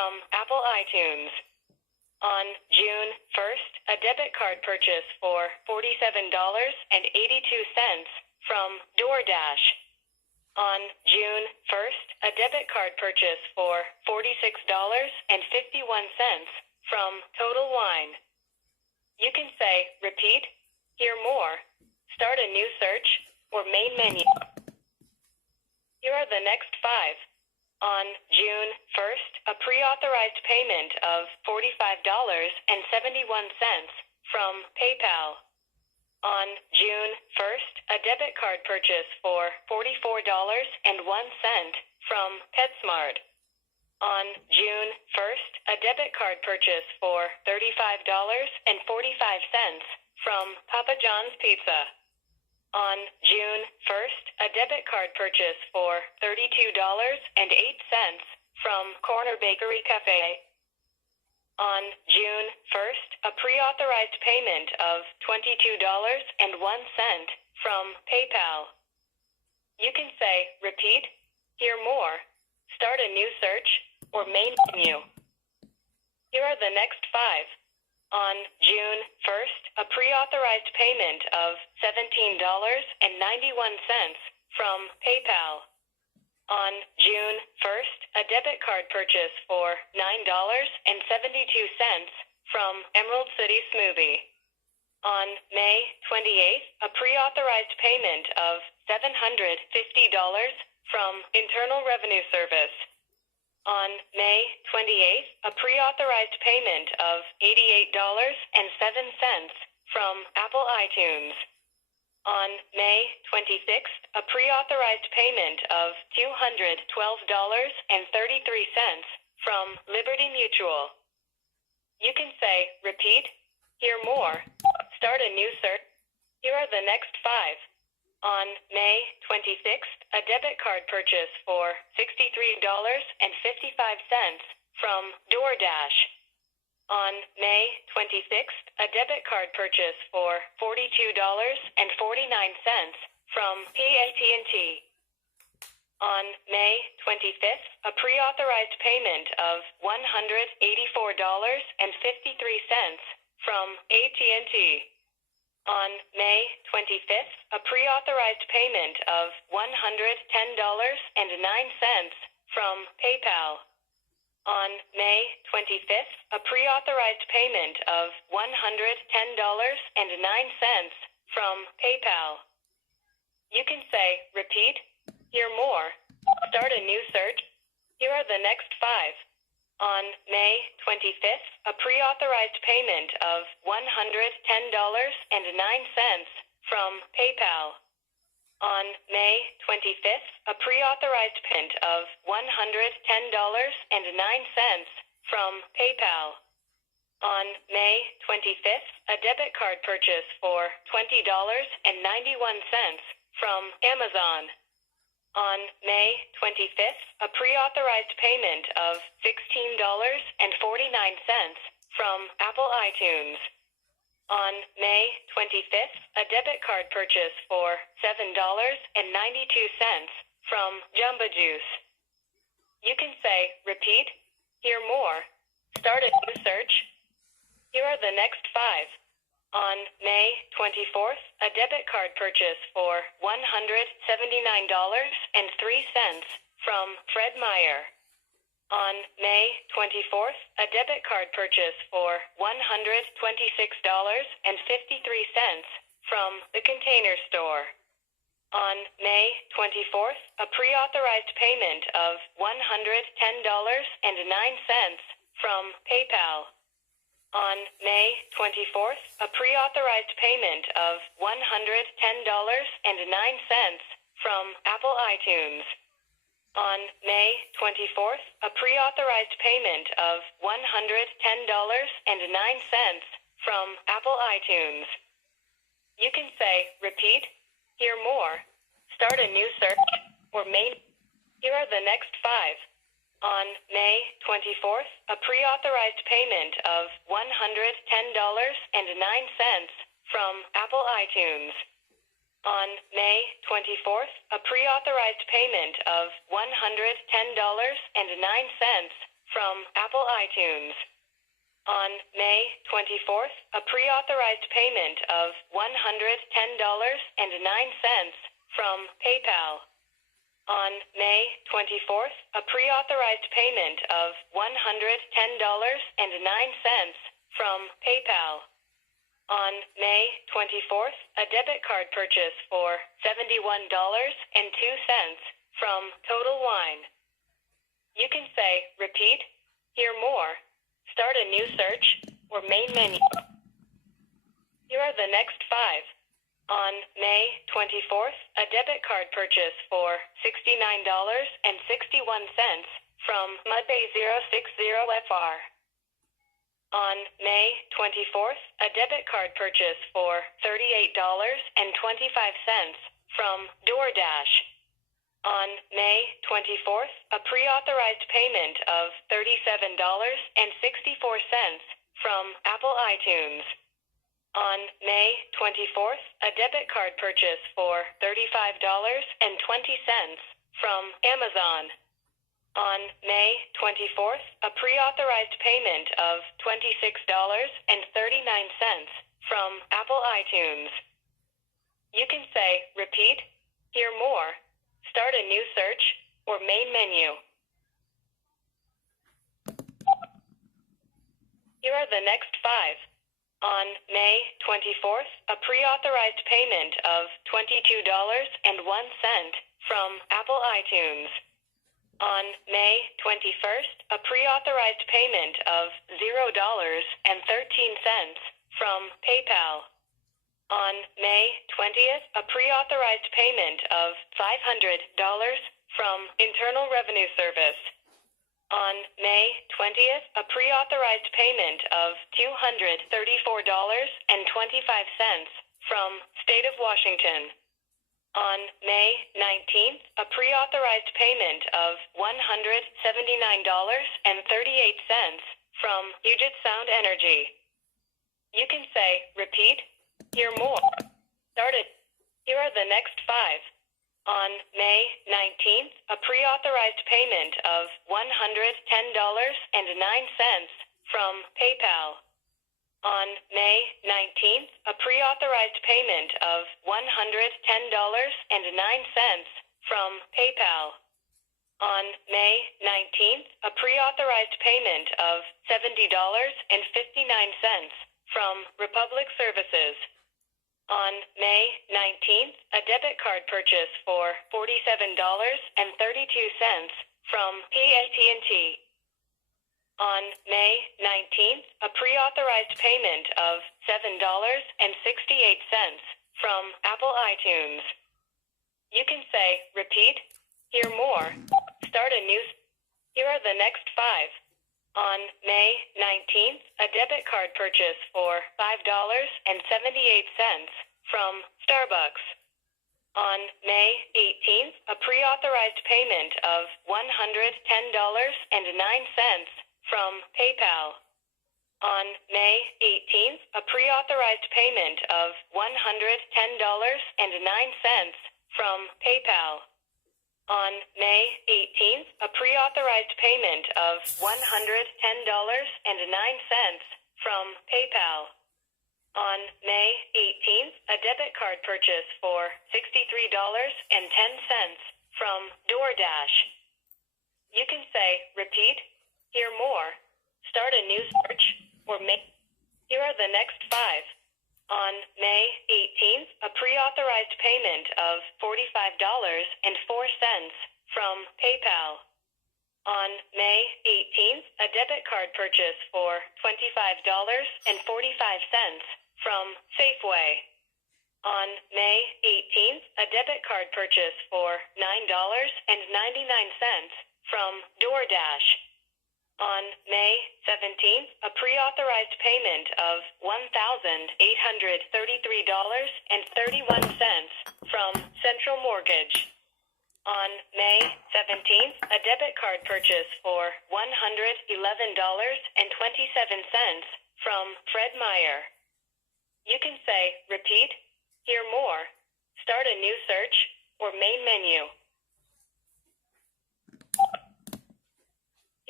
from Apple iTunes. On June 1st, a debit card purchase for $47.82 from DoorDash. On June 1st, a debit card purchase for $46.51 from Total Wine. You can say, repeat, hear more, start a new search, or main menu. Here are the next 5. On June 1st, a pre-authorized payment of $45.71 from PayPal. On June 1st, a debit card purchase for $44.01 from PetSmart. On June 1st, a debit card purchase for $35.45 from Papa John's Pizza. On June 1st, a debit card purchase for $32.08 from Corner Bakery Cafe. On June 1st, a pre-authorized payment of $22.01 from PayPal. You can say, repeat, hear more, start a new search, or main menu. Here are the next 5. On June 1st, a pre-authorized payment of $17.91 from PayPal. On June 1st, a debit card purchase for $9.72 from Emerald City Smoothie. On May 28th, a pre-authorized payment of $750 from Internal Revenue Service. On May 28th, a pre-authorized payment of $88.07 from Apple iTunes. On May 26th, a pre-authorized payment of $212.33 from Liberty Mutual. You can say, repeat, hear more, start a new search. Here are the next 5. On May 26th, a debit card purchase for $63.55 from DoorDash. On May 26th, a debit card purchase for $42.49 from AT&T. On May 25th, a pre-authorized payment of $184.53 from AT&T. On May 25th, a pre-authorized payment of $110.09 from PayPal. On May 25th, a pre-authorized payment of $110.09 from PayPal. You can say, repeat, hear more, start a new search. Here are the next 5. On May 25th, a pre-authorized payment of $110.09 from PayPal. On May 25th, a pre-authorized payment of $110.09 from PayPal. On May 25th, a debit card purchase for $20.91 from Amazon. On May 25th, a pre-authorized payment of $16.49 from Apple iTunes. On May 25th, a debit card purchase for $7.92 from Jamba Juice. You can say, repeat, hear more, start a new search. Here are the next 5. On May 24th, a debit card purchase for $179.03 from Fred Meyer. On May 24th, a debit card purchase for $126.53 from The Container Store. On May 24th, a pre-authorized payment of $110.09 from PayPal. On May 24th, a pre-authorized payment of $110.09 from Apple iTunes. On May 24th, a pre-authorized payment of $110.09 from Apple iTunes. You can say, repeat, hear more, start a new search, or main. Here are the next 5. On May 24th, a pre-authorized payment of $110.09 from Apple iTunes. On May 24th, a pre-authorized payment of $110.09 from Apple iTunes. On May 24th, a pre-authorized payment of $110.09 from PayPal. On May 24th, a pre-authorized payment of $110.09 from PayPal. On May 24th, a debit card purchase for $71.02 from Total Wine. You can say, repeat, hear more, start a new search, or main menu. Here are the next 5. On May 24th, a debit card purchase for $69.61 from Mudbay060FR. On May 24th, a debit card purchase for $38.25 from DoorDash. On May 24th, a pre-authorized payment of $37.64 from Apple iTunes. On May 24th, a debit card purchase for $35.20 from Amazon. On May 24th, a pre-authorized payment of $26.39 from Apple iTunes. You can say, repeat, hear more, start a new search, or main menu. Here are the next 5. On May 24th, a pre-authorized payment of $22.01 from Apple iTunes. On May 21st, a pre-authorized payment of $0.13 from PayPal. On May 20th, a pre-authorized payment of $500 from Internal Revenue Service. On May 20th, a pre-authorized payment of $234.25 from State of Washington. On May 19th, a pre-authorized payment of $179.38 from Puget Sound Energy. You can say, repeat, hear more, start it. Here are the next 5. On May 19th, a pre-authorized payment of $110.09 from PayPal. On May 19th, a pre-authorized payment of $110.09 from PayPal. On May 19th, a pre-authorized payment of $70.59 from Republic Services. On May 19th, a debit card purchase for $47.32 from AT&T. On May 19th, a pre-authorized payment of $7.68 from Apple iTunes. You can say, repeat, hear more, start a new. Here are the next 5. On May 19th, a debit card purchase for $5.78 from Starbucks. On May 18th, a pre-authorized payment of $110.09 from PayPal. On May 18th, a pre-authorized payment of $110.09 from PayPal. On May 18th, a pre-authorized payment of $110.09 from PayPal. On May 18th, a debit card purchase for $63.10 from DoorDash. You can say, repeat, hear more, start a new search, or make. Here are the next 5. On May 18th, a pre-authorized payment of $45.04 from PayPal. On May 18th, a debit card purchase for $25.45 from Safeway. On May 18th, a debit card purchase for $9.99 from DoorDash. On May 17th, a pre-authorized payment of $1,833.31 from Central Mortgage. On May 17th, a debit card purchase for $111.27 from Fred Meyer. You can say, repeat, hear more, start a new search, or main menu.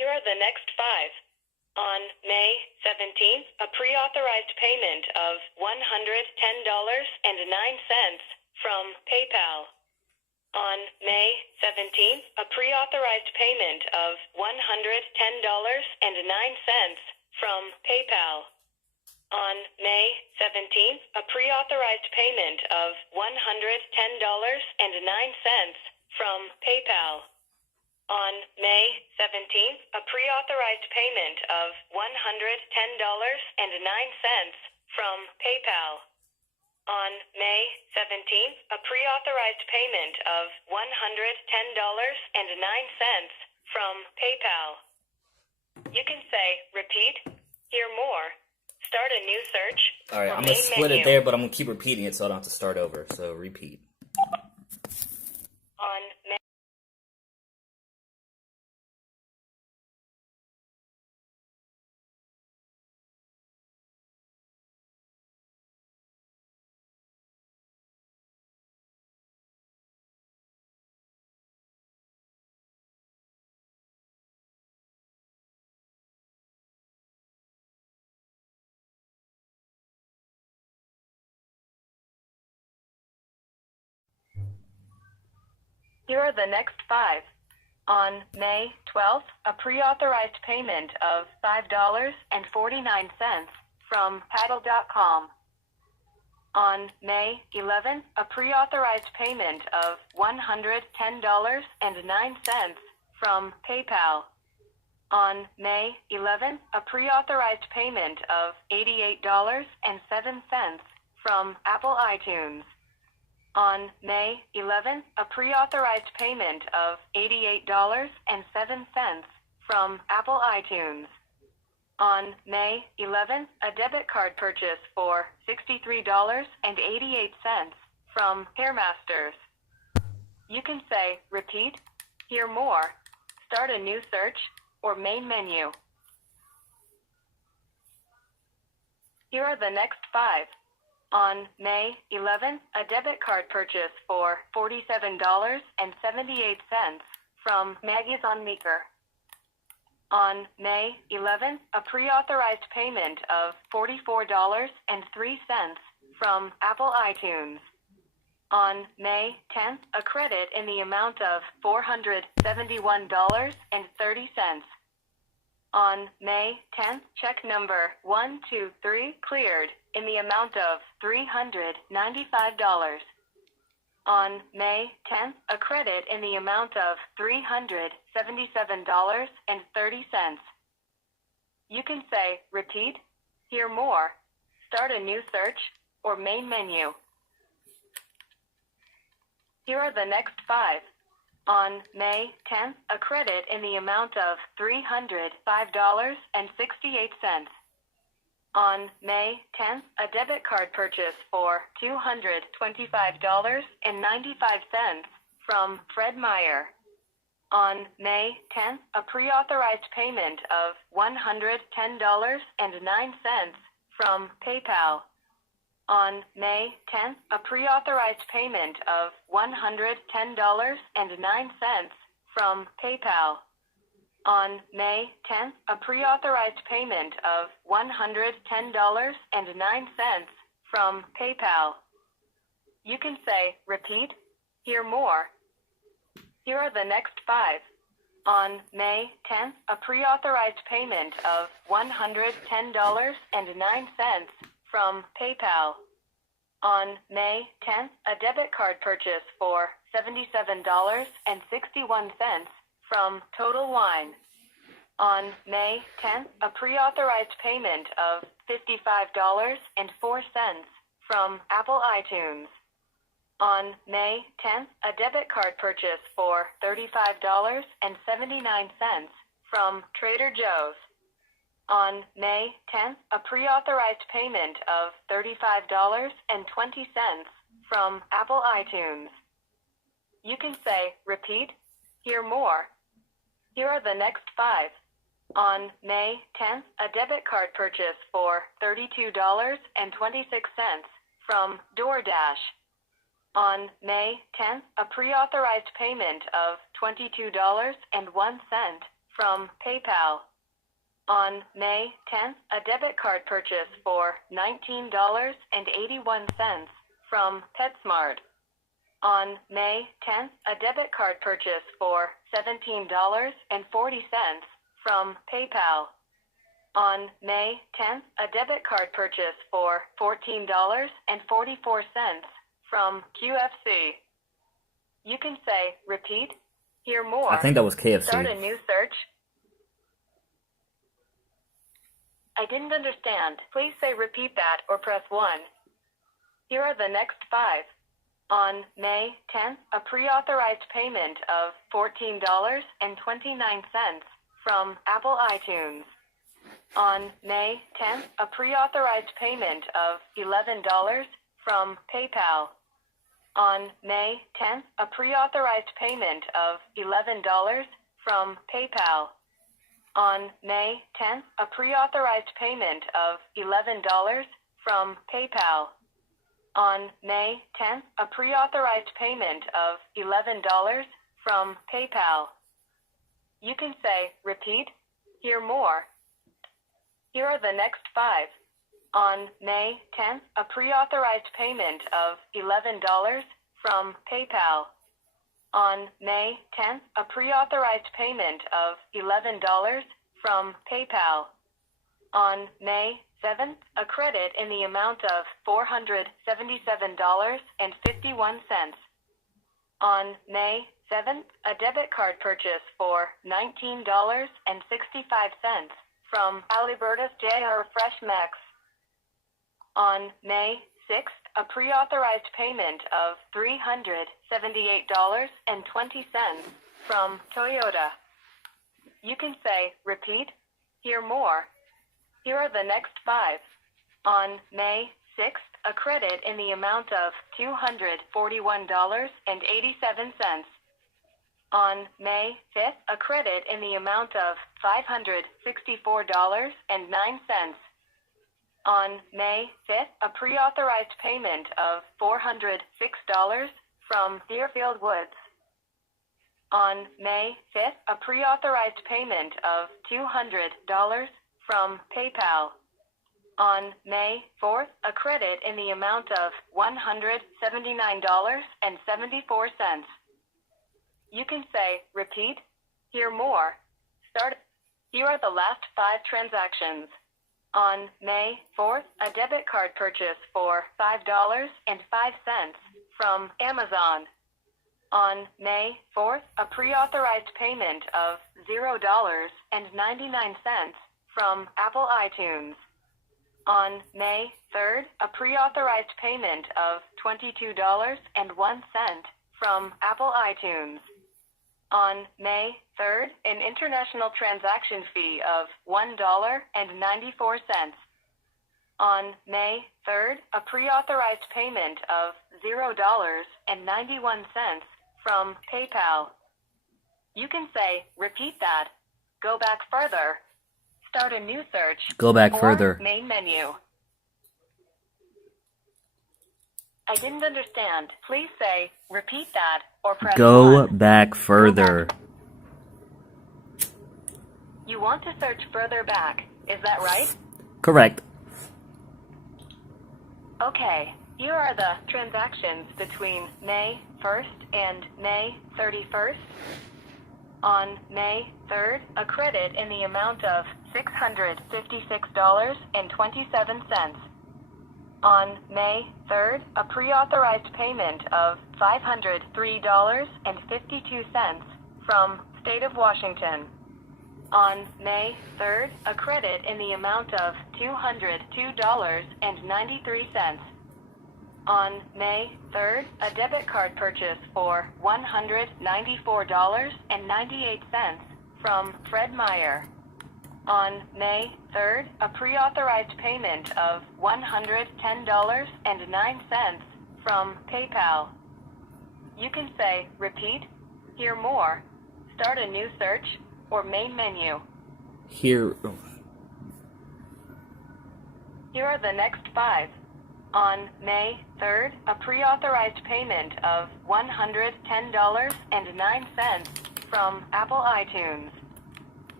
Here are the next 5. On May 17th, a pre-authorized payment of $110.09 from PayPal. On May 17th, a pre-authorized payment of $110.09 from PayPal. On May 17th, a pre-authorized payment of $110.09 from PayPal. On May 17th, a pre-authorized payment of $110.09 from PayPal. On May 17th, a pre-authorized payment of $110.09 from PayPal. You can say, repeat, hear more, start a new search. Alright, I'm gonna split it there, but I'm gonna keep repeating it so I don't have to start over. So repeat. On May Here are the next 5. On May 12th, a pre-authorized payment of $5.49 from paddle.com. On May 11th, a pre-authorized payment of $110.09 from PayPal. On May 11th, a pre-authorized payment of $88.07 from Apple iTunes. On May 11th, a pre-authorized payment of $88.07 from Apple iTunes. On May 11th, a debit card purchase for $63.88 from Hairmasters. You can say, repeat, hear more, start a new search, or main menu. Here are the next 5. On May 11th, a debit card purchase for $47.78 from Maggie's on Meeker. On May 11th, a pre-authorized payment of $44.03 from Apple iTunes. On May 10th, a credit in the amount of $471.30. On May 10th, check number 123 cleared in the amount of $395. On May 10th, a credit in the amount of $377.30. You can say, repeat, hear more, start a new search, or main menu. Here are the next 5. On May 10th, a credit in the amount of $305.68. On May 10th, a debit card purchase for $225.95 from Fred Meyer. On May 10th, a pre-authorized payment of $110.09 from PayPal. On May 10th, a pre-authorized payment of $110.09 from PayPal. On May 10th, a pre-authorized payment of $110.09 from PayPal. You can say, repeat, hear more. Here are the next 5. On May 10th, a pre-authorized payment of $110.09 from PayPal. On May 10th, a debit card purchase for $77.61 from Total Wine. On May 10th, a pre-authorized payment of $55.04 from Apple iTunes. On May 10th, a debit card purchase for $35.79 from Trader Joe's. On May 10th, a pre-authorized payment of $35.20 from Apple iTunes. You can say, repeat, hear more. Here are the next 5. On May 10th, a debit card purchase for $32.26 from DoorDash. On May 10th, a pre-authorized payment of $22.01 from PayPal. On May 10th, a debit card purchase for $19.81 from PetSmart. On May 10th, a debit card purchase for $17.40 from PayPal. On May 10th, a debit card purchase for $14.44 from QFC. You can say, repeat, hear more. I think that was KFC. Start a new search. I didn't understand. Please say repeat that or press 1. Here are the next 5. On May 10th, a pre-authorized payment of $14.29 from Apple iTunes. On May 10th, a pre-authorized payment of $11 from PayPal. On May 10th, a pre-authorized payment of $11 from PayPal. On May 10th, a pre-authorized payment of $11 from PayPal. On May 10th, a pre-authorized payment of $11 from PayPal. You can say, repeat, hear more. Here are the next 5. On May 10th, a pre-authorized payment of $11 from PayPal. On May 10th, a pre-authorized payment of $11 from PayPal. On May 7th, a credit in the amount of $477.51. On May 7th, a debit card purchase for $19.65 from Albertus J.R. Fresh Max. On May 6th, a pre-authorized payment of $378.20 from Toyota. You can say, repeat, hear more. Here are the next 5. On May 6th, a credit in the amount of $241.87. On May 5th, a credit in the amount of $564.09. On May 5th, a pre-authorized payment of $406 from Deerfield Woods. On May 5th, a pre-authorized payment of $200 from PayPal. On May 4th, a credit in the amount of $179.74. You can say, repeat, hear more. Start. Here are the last 5 transactions. On May 4th, a debit card purchase for $5.05 from Amazon. On May 4th, a pre-authorized payment of $0.99 from Apple iTunes. On May 3rd, a pre-authorized payment of $22.01 from Apple iTunes. On May 3rd, an international transaction fee of $1.94. On May 3rd, a pre-authorized payment of $0.91 from PayPal. You can say, repeat that, go back further, start a new search, Go back or further. main menu. I didn't understand. Please say, repeat that, or press Go 1. back further. You want to search further back, is that right? Correct. Okay, here are the transactions between May 1st and May 31st. On May 3rd, a credit in the amount of $656.27. On May 3rd, a pre-authorized payment of $503.52 from State of Washington. On May 3rd, a credit in the amount of $202.93. On May 3rd, a debit card purchase for $194.98 from Fred Meyer. On May 3rd, a pre-authorized payment of $110.09 from PayPal. You can say, repeat, hear more, start a new search, or main menu. Here. Here are the next 5. On May 3rd, a pre-authorized payment of $110.09 from Apple iTunes.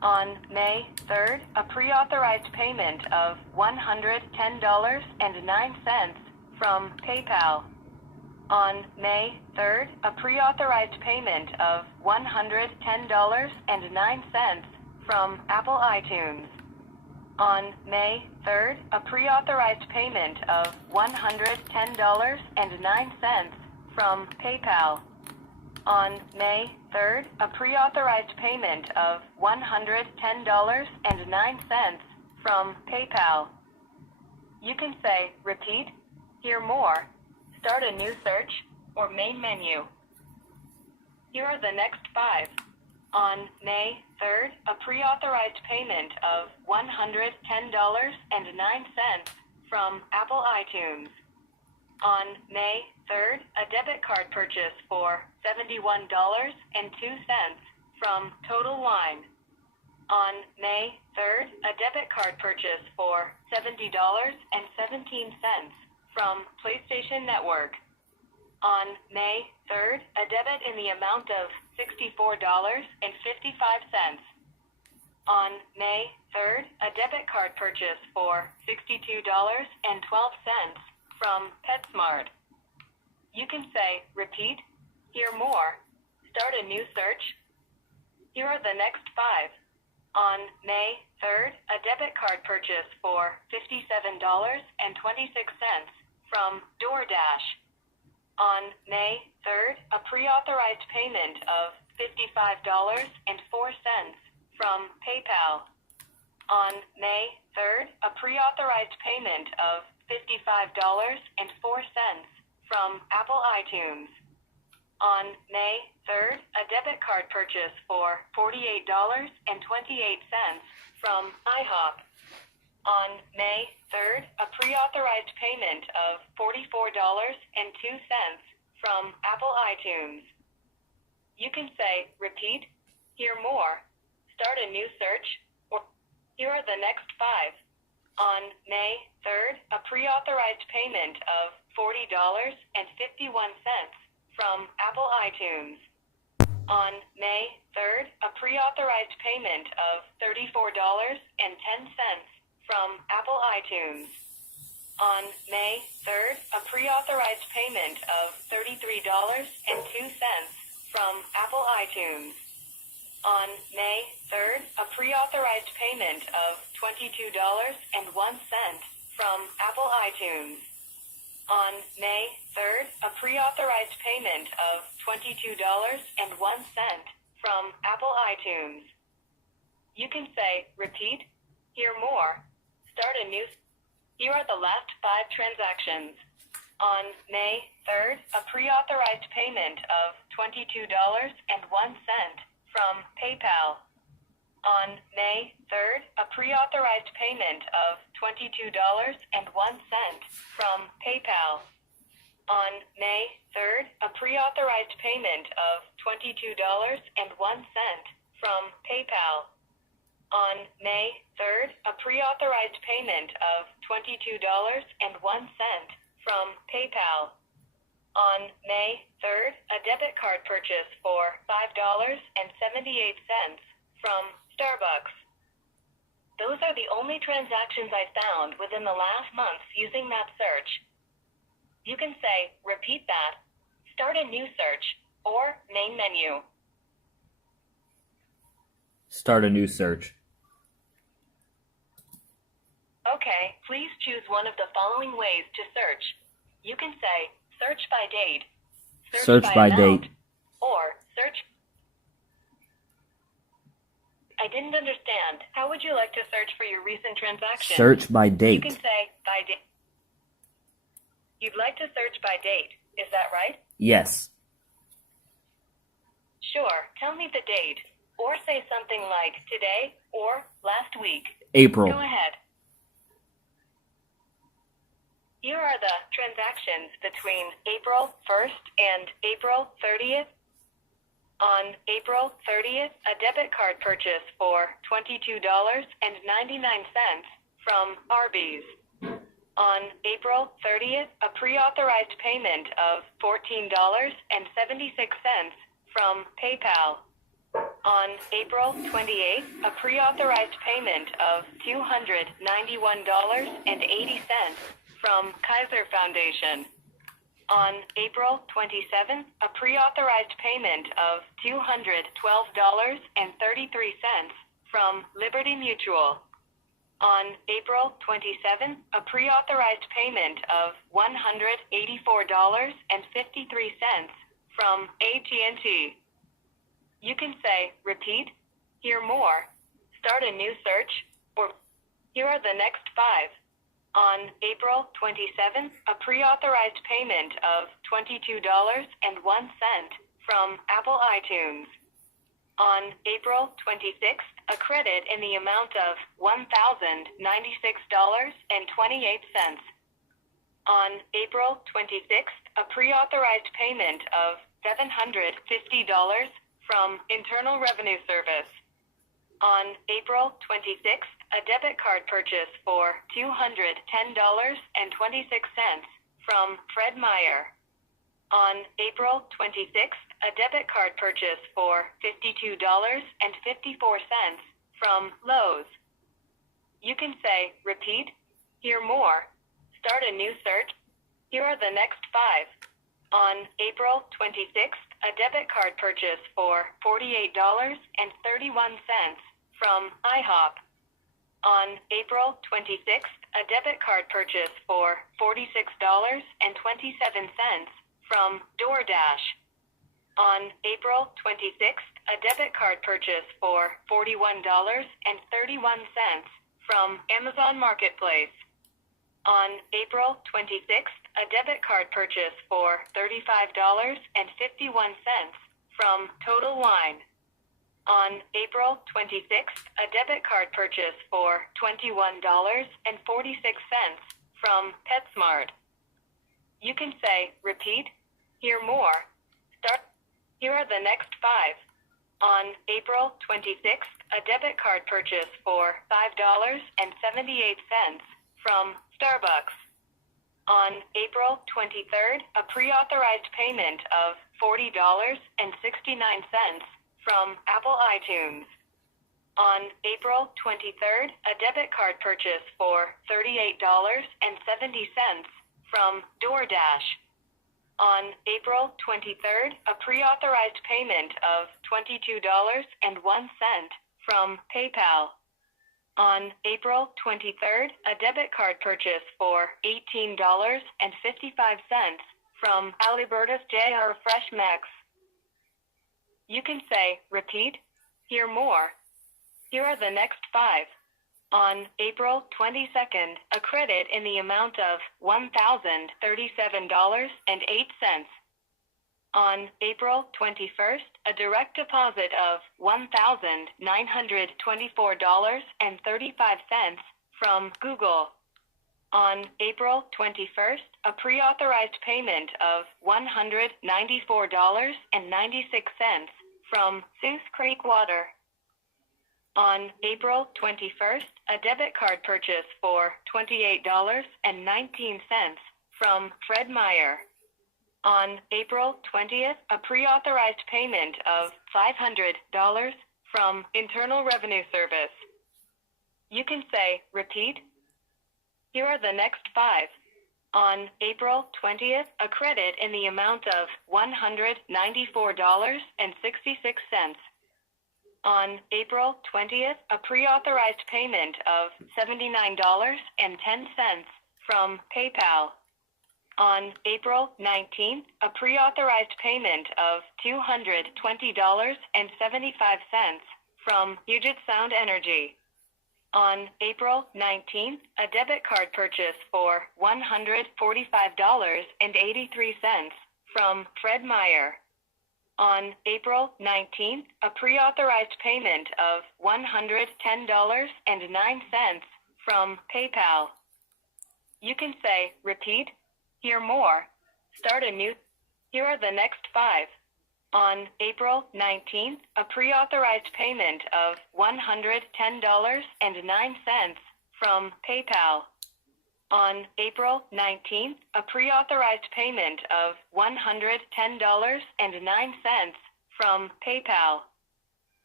On May 3rd, a pre-authorized payment of $110.09 from PayPal. On May 3rd, a pre-authorized payment of $110.09 from Apple iTunes. On May 3rd, a pre-authorized payment of $110.09 from PayPal. On May 3rd, a pre-authorized payment of $110.09 from PayPal. You can say, repeat, hear more, start a new search, or main menu. Here are the next 5. On May 3rd, a pre-authorized payment of $110.09 from Apple iTunes. On May 3rd, a debit card purchase for $71.02 from Total Wine. On May 3rd, a debit card purchase for $70.17 from PlayStation Network. On May 3rd, a debit in the amount of $64.55. On May 3rd, a debit card purchase for $62.12 from PetSmart. You can say, repeat, hear more, start a new search. Here are the next 5. On May 3rd, a debit card purchase for $57.26 from DoorDash. On May 3rd, a pre-authorized payment of $55.04 from PayPal. On May 3rd, a pre-authorized payment of $55.04 from Apple iTunes. On May 3rd, a debit card purchase for $48.28 from IHOP. On May 3rd, a pre-authorized payment of $44.02 from Apple iTunes. You can say, repeat, hear more, start a new search, or here are the next 5. On May 3rd, a pre-authorized payment of $40.51 from Apple iTunes. On May 3rd, a pre-authorized payment of $34.10 from Apple iTunes. On May 3rd, a pre-authorized payment of $33.02 from Apple iTunes. On May 3rd, a pre-authorized payment of $22.01 from Apple iTunes. On May 3rd, a pre-authorized payment of $22.01 from Apple iTunes. You can say, repeat, hear more, start a new. Here are the last 5 transactions. On May 3rd, a pre-authorized payment of $22.01 from PayPal. On May 3rd, a pre-authorized payment of $22.01 from PayPal. On May 3rd, a pre-authorized payment of $22.01 from PayPal. On May 3rd, a pre-authorized payment of $22.01 from PayPal. On May 3rd, a debit card purchase for $5.78 from Starbucks. Those are the only transactions I found within the last month using that search. You can say, repeat that, start a new search, or main menu. Start a new search. Okay, please choose one of the following ways to search. You can say, search by date, Search by amount, date. or search. I didn't understand. How would you like to search for your recent transaction? Search by You date. can say, by date. You'd like to search by date, is that right? Yes. Sure, tell me the date, or say something like today or last week. April. Go ahead. Here are the transactions between April 1st and April 30th. On April 30th, a debit card purchase for $22.99 from Arby's. On April 30th, a pre-authorized payment of $14.76 from PayPal. On April 28th, a pre-authorized payment of $291.80 from Kaiser Foundation. On April 27th, a pre-authorized payment of $212.33 from Liberty Mutual. On April 27th, a pre-authorized payment of $184.53 from AT&T. You can say, repeat, hear more, start a new search, or here are the next 5. On April 27th, a pre-authorized payment of $22.01 from Apple iTunes. On April 26th, a credit in the amount of $1,096.28. On April 26th, a pre-authorized payment of $750 from Internal Revenue Service. On April 26th, a debit card purchase for $210.26 from Fred Meyer. On April 26th, a debit card purchase for $52.54 from Lowe's. You can say, repeat, hear more, start a new search. Here are the next 5. On April 26th, a debit card purchase for $48.31 from IHOP. On April 26th, a debit card purchase for $46.27 from DoorDash. On April 26th, a debit card purchase for $41.31 from Amazon Marketplace. On April 26th, a debit card purchase for $35.51 from Total Wine. On April 26th, a debit card purchase for $21.46 from PetSmart. You can say, repeat, hear more, start. Here are the next 5. On April 26th, a debit card purchase for $5.78 from Starbucks. On April 23rd, a pre-authorized payment of $40.69 from Apple iTunes. On April 23rd, a debit card purchase for $38.70 from DoorDash. On April 23rd, a pre-authorized payment of $22.01 from PayPal. On April 23rd, a debit card purchase for $18.55 from Albertus J.R. Fresh Max. You can say, repeat, hear more. Here are the next 5. On April 22nd, a credit in the amount of $1,037.08. On April 21st, a direct deposit of $1,924.35 from Google. On April 21st, a pre-authorized payment of $194.96 from Seuss Creek Water. On April 21st, a debit card purchase for $28.19 from Fred Meyer. On April 20th, a pre-authorized payment of $500 from Internal Revenue Service. You can say, repeat. Here are the next 5. On April 20th, a credit in the amount of $194.66. On April 20th, a pre-authorized payment of $79.10 from PayPal. On April 19th, a pre-authorized payment of $220.75 from Puget Sound Energy. On April 19th, a debit card purchase for $145.83 from Fred Meyer. On April 19th, a pre-authorized payment of $110.09 from PayPal. You can say, repeat, hear more, start a new. Here are the next 5. On April 19th, a pre-authorized payment of $110.09 from PayPal. On April 19th, a pre-authorized payment of $110.09 from PayPal.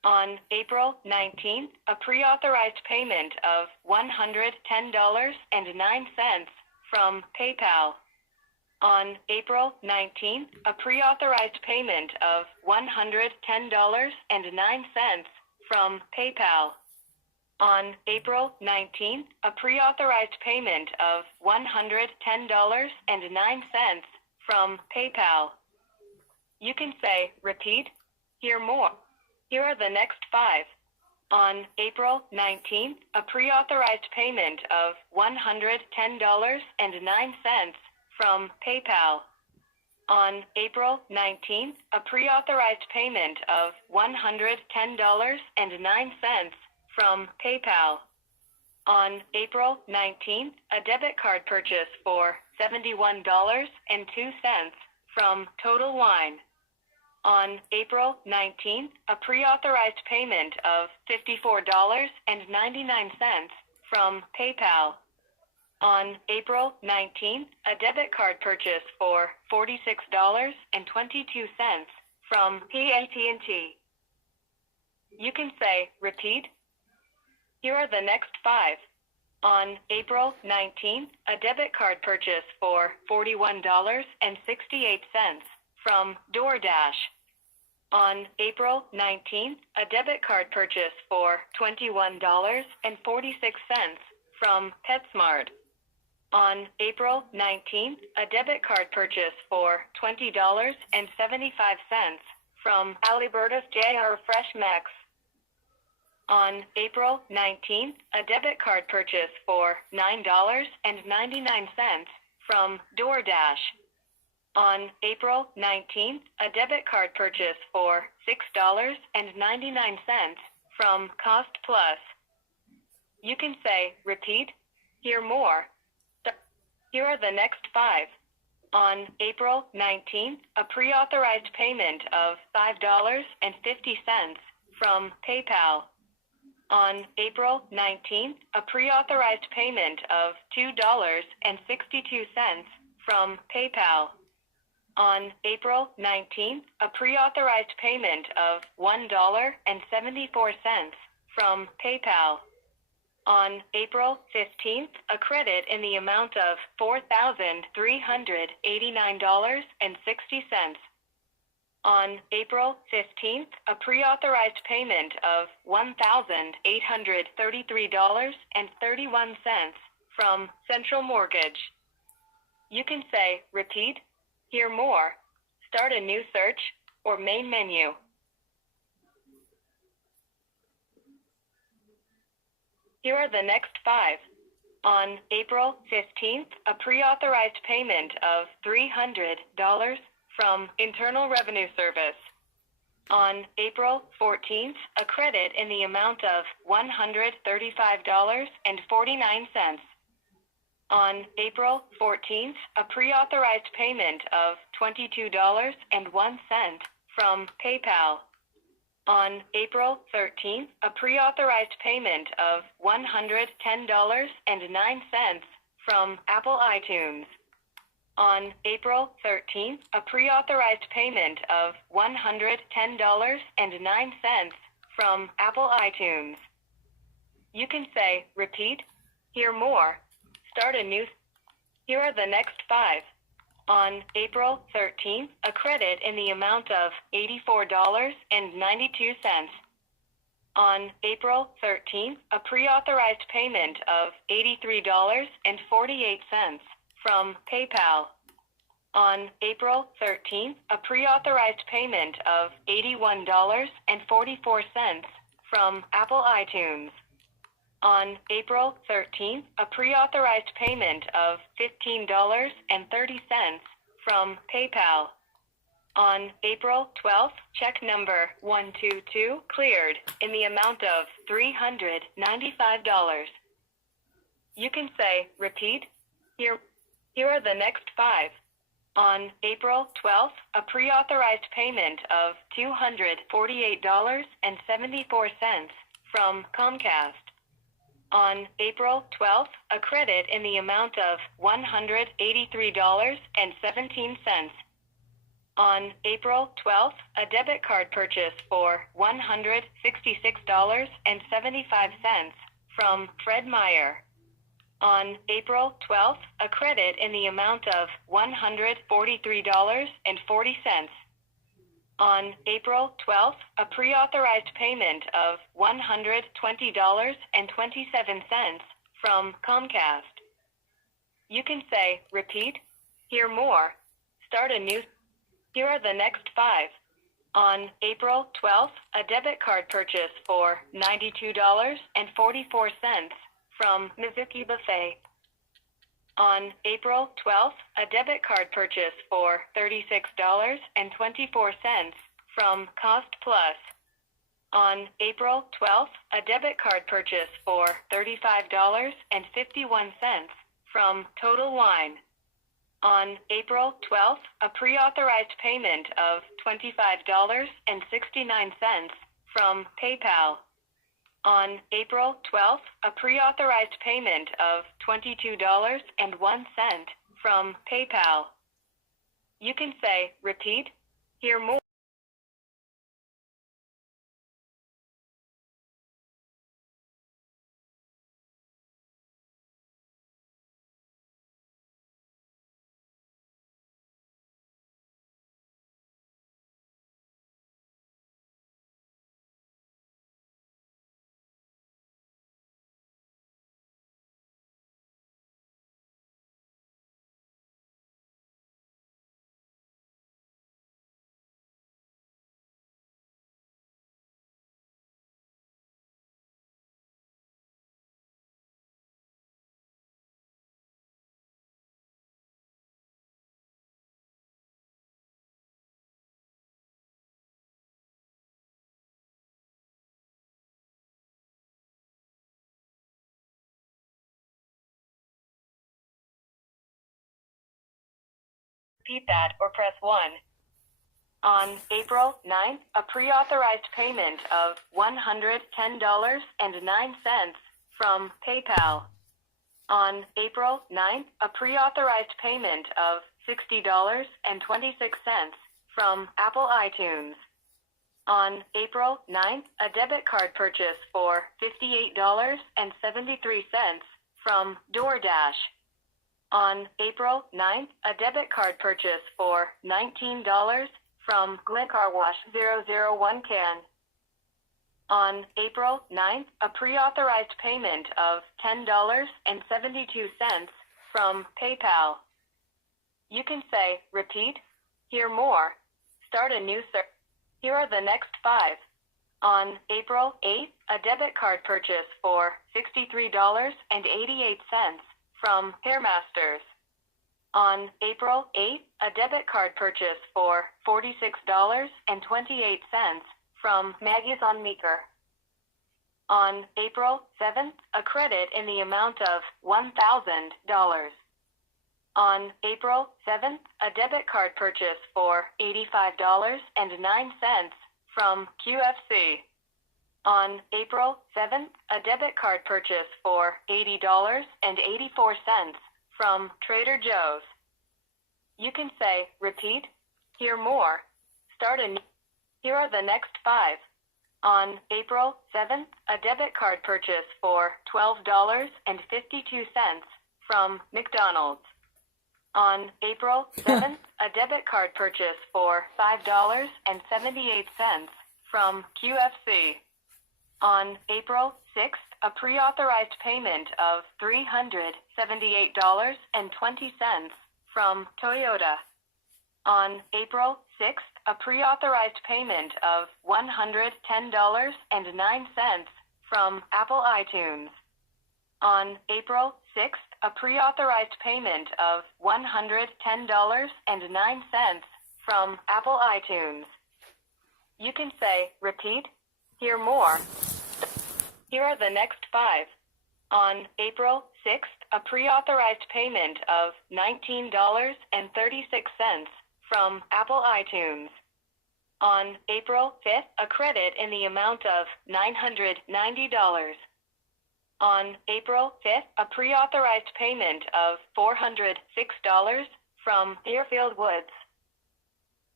On April 19th, a pre-authorized payment of $110.09 from PayPal. On April 19th, a pre-authorized payment of $110.09 from PayPal. On April 19th, a pre-authorized payment of $110.09 from PayPal. You can say, repeat, hear more. Here are the next 5. On April 19th, a pre-authorized payment of $110.09 from PayPal. On April 19th, a pre-authorized payment of $110.09 from PayPal. On April 19th, a debit card purchase for $71.02 from Total Wine. On April 19th, a pre-authorized payment of $54.99 from PayPal. On April 19th, a debit card purchase for $46.22 from AT&T. You can say, repeat. Here are the next 5. On April 19th, a debit card purchase for $41.68 from DoorDash. On April 19th, a debit card purchase for $21.46 from PetSmart. On April 19th, a debit card purchase for $20.75 from Alberta's J.R. Fresh Max. On April 19th, a debit card purchase for $9.99 from DoorDash. On April 19th, a debit card purchase for $6.99 from Cost Plus. You can say, repeat, hear more. Here are the next 5. On April 19th, a pre-authorized payment of $5.50 from PayPal. On April 19th, a pre-authorized payment of $2.62 from PayPal. On April 19th, a pre-authorized payment of $1.74 from PayPal. On April 15th, a credit in the amount of $4,389.60. On April 15th, a pre-authorized payment of $1,833.31 from Central Mortgage. You can say, repeat, hear more, start a new search, or main menu. Here are the next 5. On April 15th, a pre-authorized payment of $300 from Internal Revenue Service. On April 14th, a credit in the amount of $135.49. On April 14th, a pre-authorized payment of $22.01 from PayPal. On April 13th, a pre-authorized payment of $110.09 from Apple iTunes. On April 13th, a pre-authorized payment of $110.09 from Apple iTunes. You can say, repeat, hear more, start a new. Here are the next 5. On April 13th, a credit in the amount of $84.92. On April 13th, a pre-authorized payment of $83.48 from PayPal. On April 13th, a pre-authorized payment of $81.44 from Apple iTunes. On April 13th, a pre-authorized payment of $15.30 from PayPal. On April 12th, check number 122 cleared in the amount of $395. You can say, repeat, here are the next 5. On April 12th, a pre-authorized payment of $248.74 from Comcast. On April 12th, a credit in the amount of $183.17. On April 12th, a debit card purchase for $166.75 from Fred Meyer. On April 12th, a credit in the amount of $143.40. On April 12th, a pre-authorized payment of $120.27 from Comcast. You can say, repeat, hear more, start a new. Here are the next 5. On April 12th, a debit card purchase for $92.44 from Mizuki Buffet. On April 12th, a debit card purchase for $36.24 from Cost Plus. On April 12th, a debit card purchase for $35.51 from Total Wine. On April 12th, a pre-authorized payment of $25.69 from PayPal. On April 12th, a pre-authorized payment of $22.01 from PayPal. You can say, repeat, hear more. Repeat that or press 1. On April 9th, a pre-authorized payment of $110.09 from PayPal. On April 9th, a pre-authorized payment of $60.26 from Apple iTunes. On April 9th, a debit card purchase for $58.73 from DoorDash. On April 9th, a debit card purchase for $19 from Glen Car Wash 001 Can. On April 9th, a pre-authorized payment of $10.72 from PayPal. You can say, repeat, hear more, start a new search. Here are the next 5. On April 8th, a debit card purchase for $63.88 from Hairmasters. On April 8th, a debit card purchase for $46.28 from Maggie's on Meeker. On April 7th, a credit in the amount of $1,000. On April 7th, a debit card purchase for $85.09 from QFC. On April 7th, a debit card purchase for $80.84 from Trader Joe's. You can say, repeat, hear more, start a new. Here are the next 5. On April 7th, a debit card purchase for $12.52 from McDonald's. On April 7th, a debit card purchase for $5.78 from QFC. On April 6th, a pre-authorized payment of $378.20 from Toyota. On April 6th, a pre-authorized payment of $110.09 from Apple iTunes. On April 6th, a pre-authorized payment of $110.09 from Apple iTunes. You can say, repeat, hear more. Here are the next 5. On April 6th, a pre-authorized payment of $19.36 from Apple iTunes. On April 5th, a credit in the amount of $990. On April 5th, a pre-authorized payment of $406 from Deerfield Woods.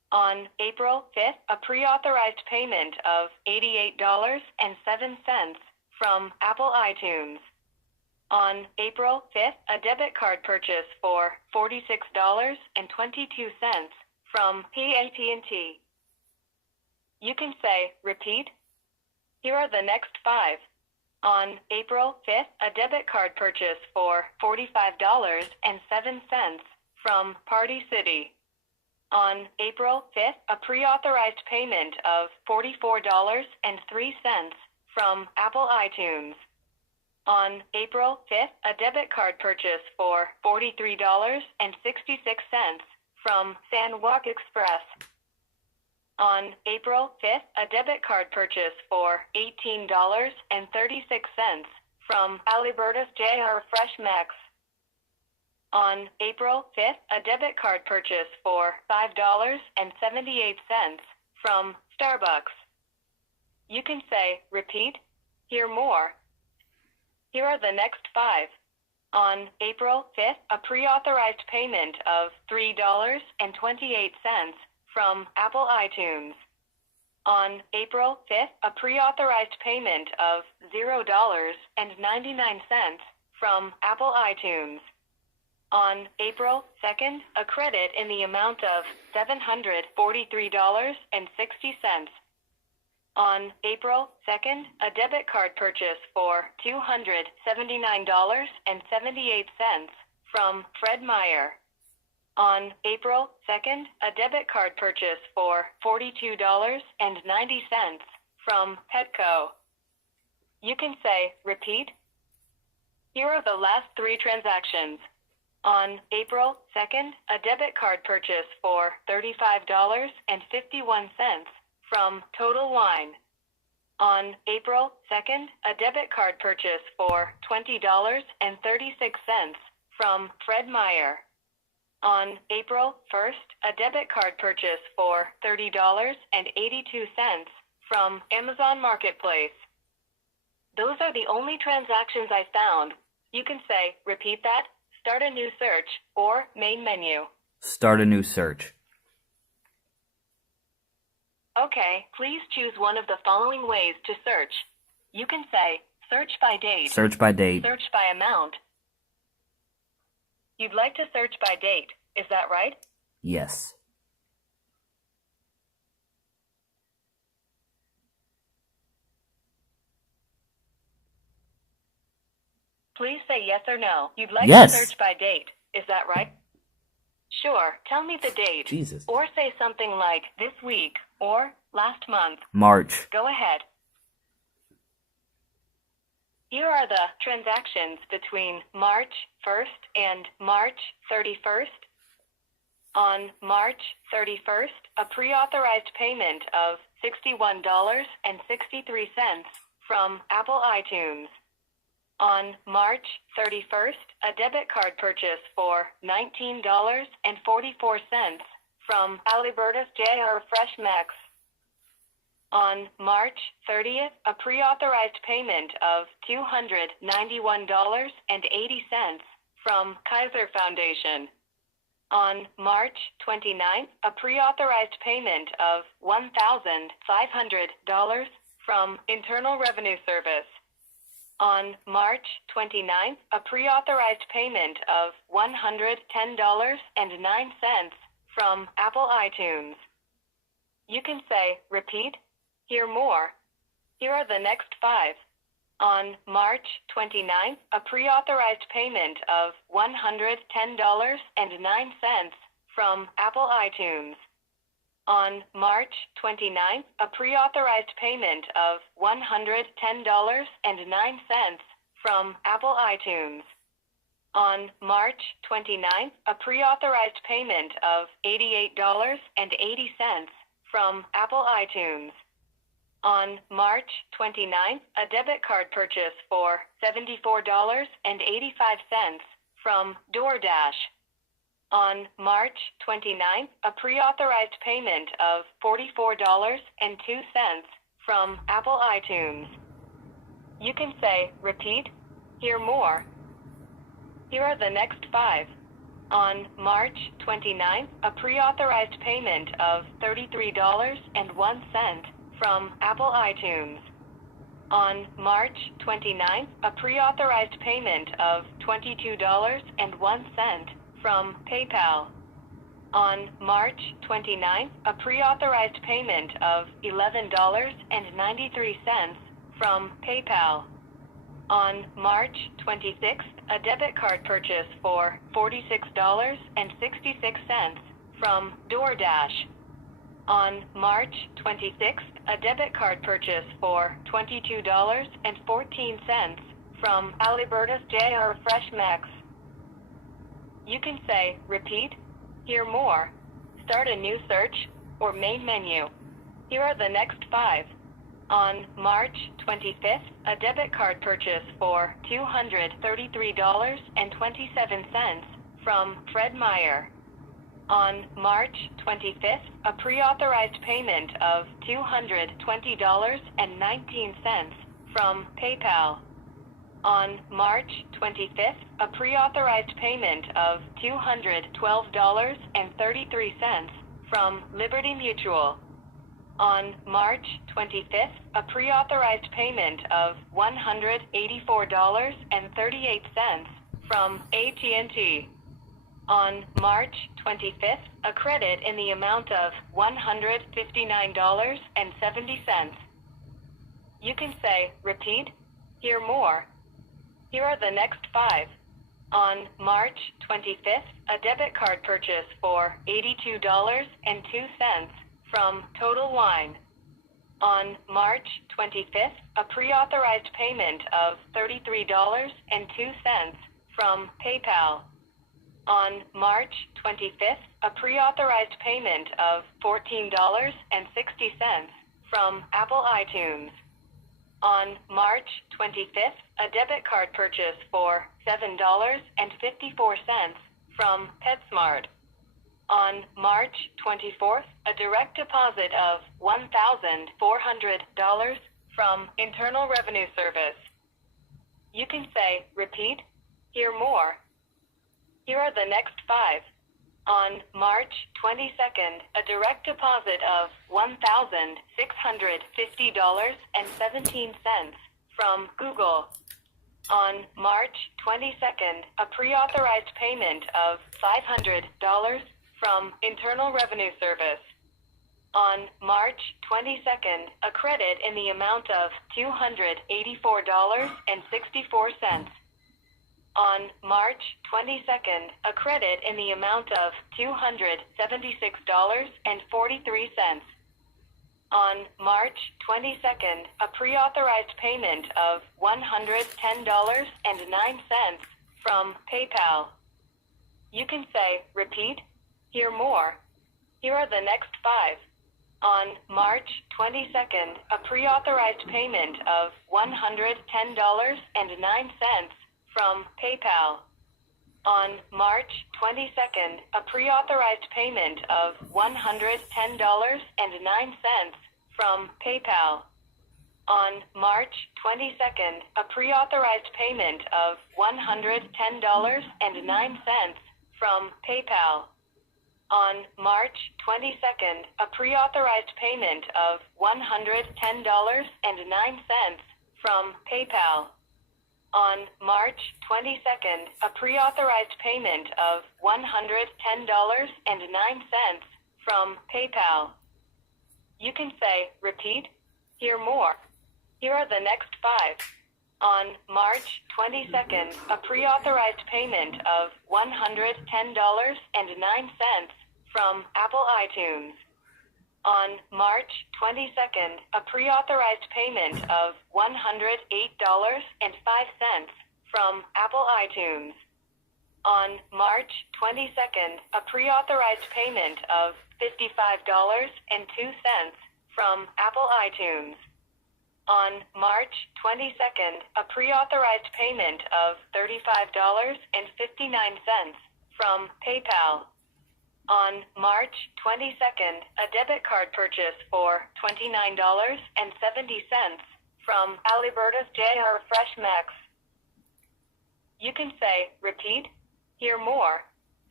On April 5th, a pre-authorized payment of $88.07 from Apple iTunes. On April 5th, a debit card purchase for $46.22 from AT&T. You can say, repeat. Here are the next 5. On April 5th, a debit card purchase for $45.07 from Party City. On April 5th, a pre-authorized payment of $44.03 from Apple iTunes. On April 5th, a debit card purchase for $43.66 from Sandwalk Express. On April 5th, a debit card purchase for $18.36 from Aliberta's JR Fresh Max. On April 5th, a debit card purchase for $5.78 from Starbucks. You can say, repeat, hear more. Here are the next 5. On April 5th, a pre-authorized payment of $3.28 from Apple iTunes. On April 5th, a pre-authorized payment of $0.99 from Apple iTunes. On April 2nd, a credit in the amount of $743.60. On April 2nd, a debit card purchase for $279.78 from Fred Meyer. On April 2nd, a debit card purchase for $42.90 from Petco. You can say, repeat. Here are the last 3 transactions. On April 2nd, a debit card purchase for $35.51 from Total Wine. On April 2nd, a debit card purchase for $20.36 from Fred Meyer. On April 1st, a debit card purchase for $30.82 from Amazon Marketplace. Those are the only transactions I found. You can say, repeat that, start a new search, or main menu. Start a new search. Okay, please choose one of the following ways to search. You can say, search by date. Search by date. Search by amount. You'd like to search by date, is that right? Yes. Please say yes or no. You'd like Yes. to search by date, is that right? Sure, tell me the date. Jesus. Or say something like this week or last month. March. Go ahead. Here are the transactions between March 1st and March 31st. On March 31st, a pre-authorized payment of $61.63 from Apple iTunes. On March 31st, a debit card purchase for $19.44 from Aliberta's JR Fresh Max. On March 30th, a pre-authorized payment of $291.80 from Kaiser Foundation. On March 29th, a pre-authorized payment of $1,500 from Internal Revenue Service. On March 29th, a pre-authorized payment of $110.09 from Apple iTunes. You can say, repeat, hear more. Here are the next 5. On March 29th, a pre-authorized payment of $110.09 from Apple iTunes. On March 29th, a pre-authorized payment of $110.09 from Apple iTunes. On March 29th, a pre-authorized payment of $88.80 from Apple iTunes. On March 29th, a debit card purchase for $74.85 from DoorDash. On March 29th, a pre-authorized payment of $44.02 from Apple iTunes. You can say, repeat, hear more. Here are the next 5. On March 29th, a pre-authorized payment of $33.01 from Apple iTunes. On March 29th, a pre-authorized payment of $22.01 from PayPal. On March 29th, a pre-authorized payment of $11.93 from PayPal. On March 26th, a debit card purchase for $46.66 from DoorDash. On March 26th, a debit card purchase for $22.14 from Alberta's J.R. Fresh Max. You can say, repeat, hear more, start a new search, or main menu. Here are the next 5. On March 25th, a debit card purchase for $233.27 from Fred Meyer. On March 25th, a pre-authorized payment of $220.19 from PayPal. On March 25th, a pre-authorized payment of $212.33 from Liberty Mutual. On March 25th, a pre-authorized payment of $184.38 from AT&T. On March 25th, a credit in the amount of $159.70. You can say, repeat, hear more. Here are the next 5. On March 25th, a debit card purchase for $82.02 from Total Wine. On March 25th, a pre-authorized payment of $33.02 from PayPal. On March 25th, a pre-authorized payment of $14.60 from Apple iTunes. On March 25th, a debit card purchase for $7.54 from PetSmart. On March 24th, a direct deposit of $1,400 from Internal Revenue Service. You can say, repeat, hear more. Here are the next 5. On March 22nd, a direct deposit of $1,650.17 from Google. On March 22nd, a pre-authorized payment of $500 from Internal Revenue Service. On March 22nd, a credit in the amount of $284.64. On March 22nd, a credit in the amount of $276.43. On March 22nd, a pre-authorized payment of $110.09 from PayPal. You can say, repeat, hear more. Here are the next 5. On March 22nd, a pre-authorized payment of $110.09 from PayPal. On March 22nd, a pre-authorized payment of $110.09 from PayPal. On March 22nd, a pre-authorized payment of $110.09 from PayPal. On March 22nd, a pre-authorized payment of $110.09 from PayPal. On March 22nd, a pre-authorized payment of $110.09 from PayPal. You can say, repeat, hear more. Here are the next 5. On March 22nd, a pre-authorized payment of $110.09 from Apple iTunes. On March 22nd, a pre-authorized payment of $108.05 from Apple iTunes. On March 22nd, a pre-authorized payment of $55.02 from Apple iTunes. On March 22nd, a pre-authorized payment of $35.59 from PayPal. On March 22nd, a debit card purchase for $29.70 from Alberta's J.R. Fresh Max. You can say, repeat, hear more,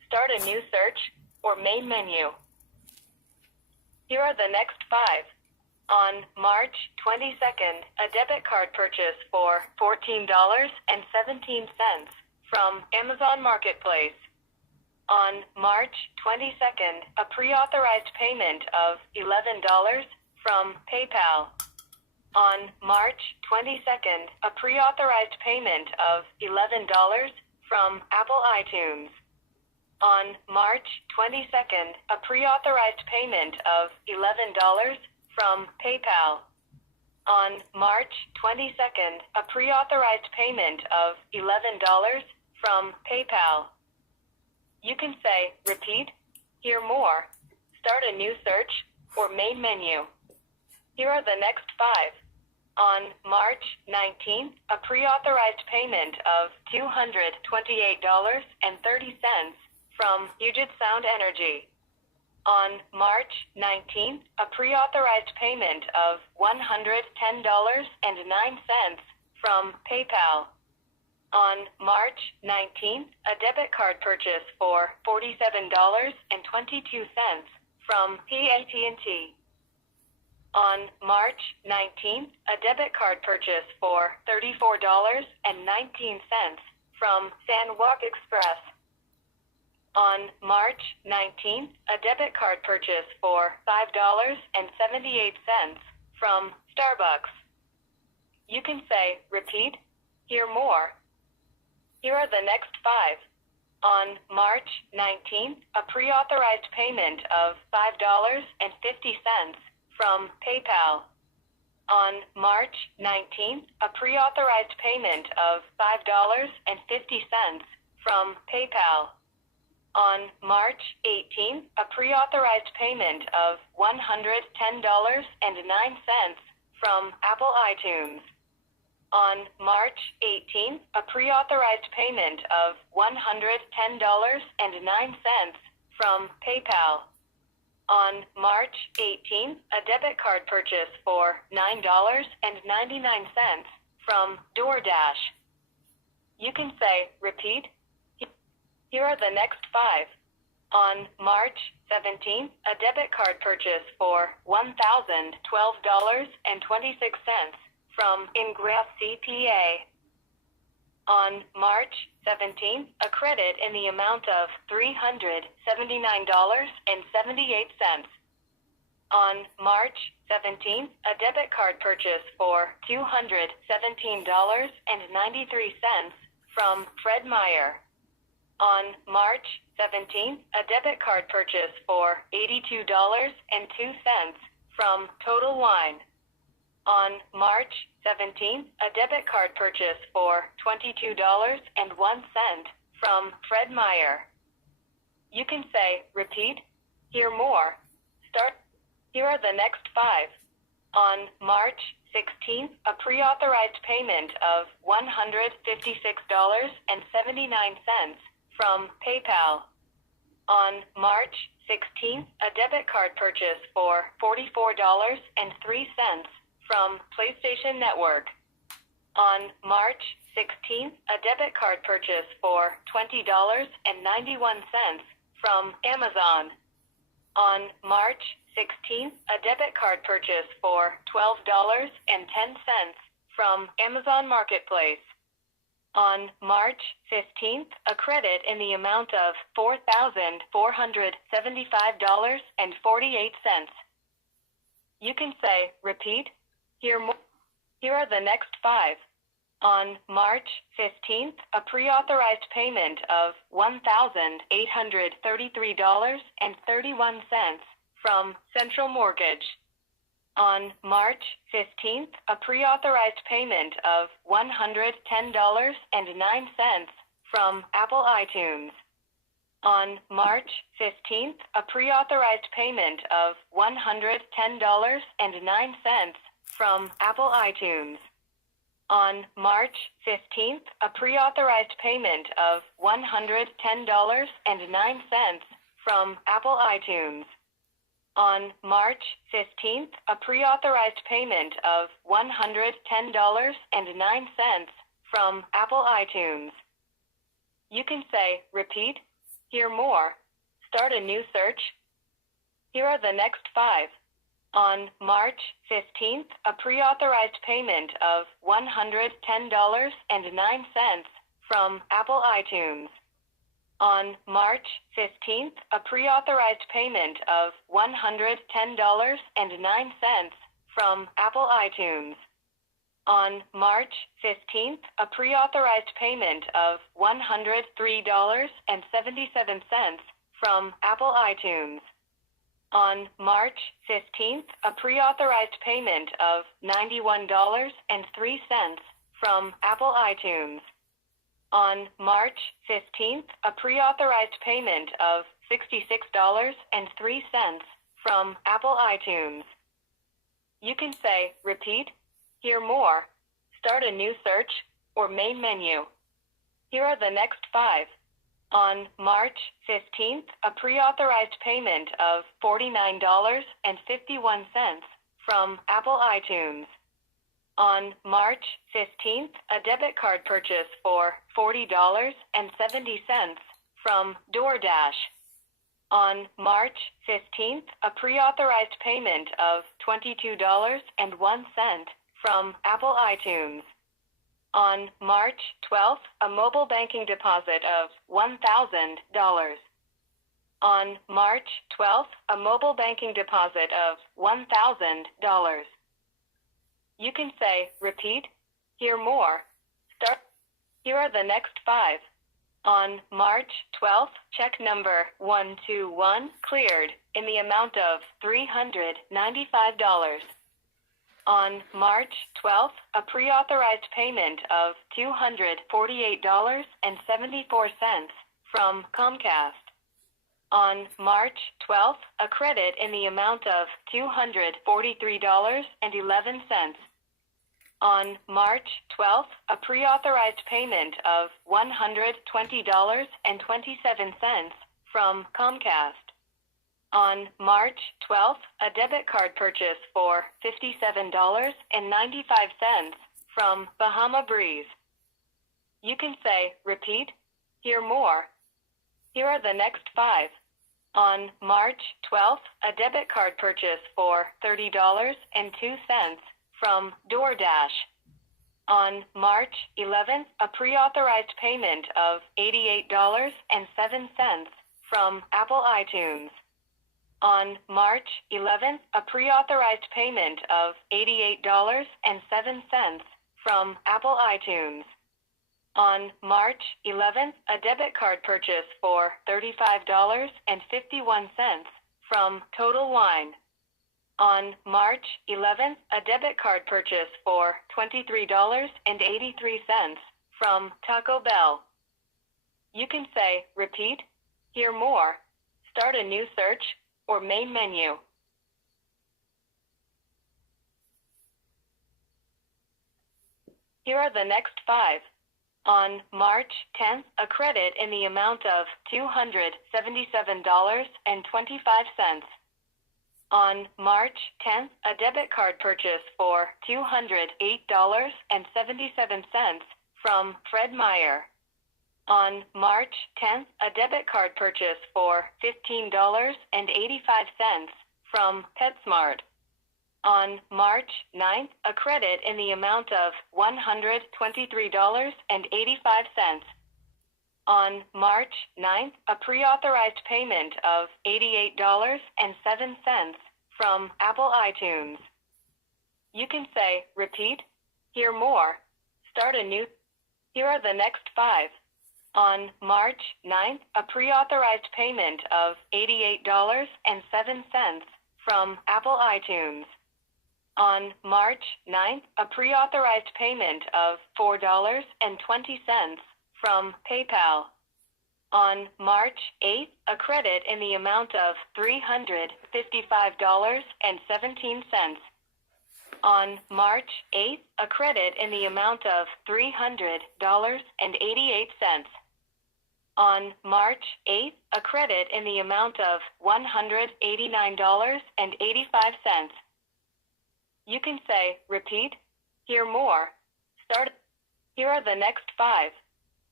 start a new search, or main menu. Here are the next 5. On March 22nd, a debit card purchase for $14.17 from Amazon Marketplace. On March 22nd, a pre-authorized payment of $11 from PayPal. On March 22nd, a pre-authorized payment of $11 from Apple iTunes. On March 22nd, a pre-authorized payment of $11 from PayPal. On March 22nd, a pre-authorized payment of $11 from PayPal. You can say, repeat, hear more, start a new search, or main menu. Here are the next 5. On March 19th, a pre-authorized payment of $228.30 from Puget Sound Energy. On March 19th, a pre-authorized payment of $110.09 from PayPal. On March 19th, a debit card purchase for $47.22 from AT&T. On March 19th, a debit card purchase for $34.19 from San Walk Express. On March 19th, a debit card purchase for $5.78 from Starbucks. You can say, repeat, hear more. Here are the next 5. On March 19th, a pre-authorized payment of $5.50 from PayPal. On March 19th, a pre-authorized payment of $5.50 from PayPal. On March 18th, a pre-authorized payment of $110.09 from Apple iTunes. On March 18th, a pre-authorized payment of $110.09 from PayPal. On March 18th, a debit card purchase for $9.99 from DoorDash. You can say, repeat. Here are the next 5. On March 17th, a debit card purchase for $1,012.26 from Ingress CPA. On March 17th, a credit in the amount of $379.78. On March 17th, a debit card purchase for $217.93 from Fred Meyer. On March 17th, a debit card purchase for $82.02 from Total Wine. On March 17th, a debit card purchase for $22.01 from Fred Meyer. You can say, repeat, hear more, start. Here are the next 5. On March 16th, a pre-authorized payment of $156.79 from PayPal. On March 16th, a debit card purchase for $44.03 from PlayStation Network. On March 16th, a debit card purchase for $20.91 from Amazon. On March 16th, a debit card purchase for $12.10 from Amazon Marketplace. On March 15th, a credit in the amount of $4,475.48. You can say, repeat, hear more. Here are the next 5. On March 15th, a pre-authorized payment of $1,833.31 from Central Mortgage. On March 15th, a pre-authorized payment of $110.09 from Apple iTunes. On March 15th, a pre-authorized payment of $110.09 from Apple iTunes. On March 15th, a pre-authorized payment of $110.09 from Apple iTunes. On March 15th, a pre-authorized payment of $110.09 from Apple iTunes. You can say, repeat, Hear more. Start a new search. Here are the next 5. On March 15th, a pre-authorized payment of $110.09 from Apple iTunes. On March 15th, a pre-authorized payment of $110.09 from Apple iTunes. On March 15th, a pre-authorized payment of $103.77 from Apple iTunes. On March 15th, a pre-authorized payment of $91.03 from Apple iTunes. On March 15th, a pre-authorized payment of $66.03 from Apple iTunes. You can say, repeat, hear more, start a new search, or main menu. Here are the next 5. On March 15th, a pre-authorized payment of $49.51 from Apple iTunes. On March 15th, a debit card purchase for $40.70 from DoorDash. On March 15th, a pre-authorized payment of $22.01 from Apple iTunes. On March 12th, a mobile banking deposit of $1,000. On March 12th, a mobile banking deposit of $1,000. You can say, repeat, hear more, start. Here are the next 5. On March 12th, check number 121 cleared in the amount of $395. On March 12th, a pre-authorized payment of $248.74 from Comcast. On March 12th, a credit in the amount of $243.11. On March 12th, a pre-authorized payment of $120.27 from Comcast. On March 12th, a debit card purchase for $57.95 from Bahama Breeze. You can say, repeat, hear more. Here are the next 5. On March 12th, a debit card purchase for $30.02 from DoorDash. On March 11th, a pre-authorized payment of $88.07 from Apple iTunes. On March 11th, a pre-authorized payment of $88.07 from Apple iTunes. On March 11th, a debit card purchase for $35.51 from Total Wine. On March 11th, a debit card purchase for $23.83 from Taco Bell. You can say, repeat, hear more, start a new search, or main menu. Here are the next 5. On March 10th, a credit in the amount of $277.25. On March 10th, a debit card purchase for $208.77 from Fred Meyer. On March 10th, a debit card purchase for $15.85 from PetSmart. On March 9th, a credit in the amount of $123.85. On March 9th, a pre-authorized payment of $88.07 from Apple iTunes. You can say, repeat, hear more, start a new. Here are the next 5. On March 9th, a pre-authorized payment of $88.07 from Apple iTunes. On March 9th, a pre-authorized payment of $4.20 from PayPal. On March 8th, a credit in the amount of $355.17. On March 8th, a credit in the amount of $300.88. On March 8th, a credit in the amount of $189.85. You can say, repeat, hear more, start. Here are the next 5.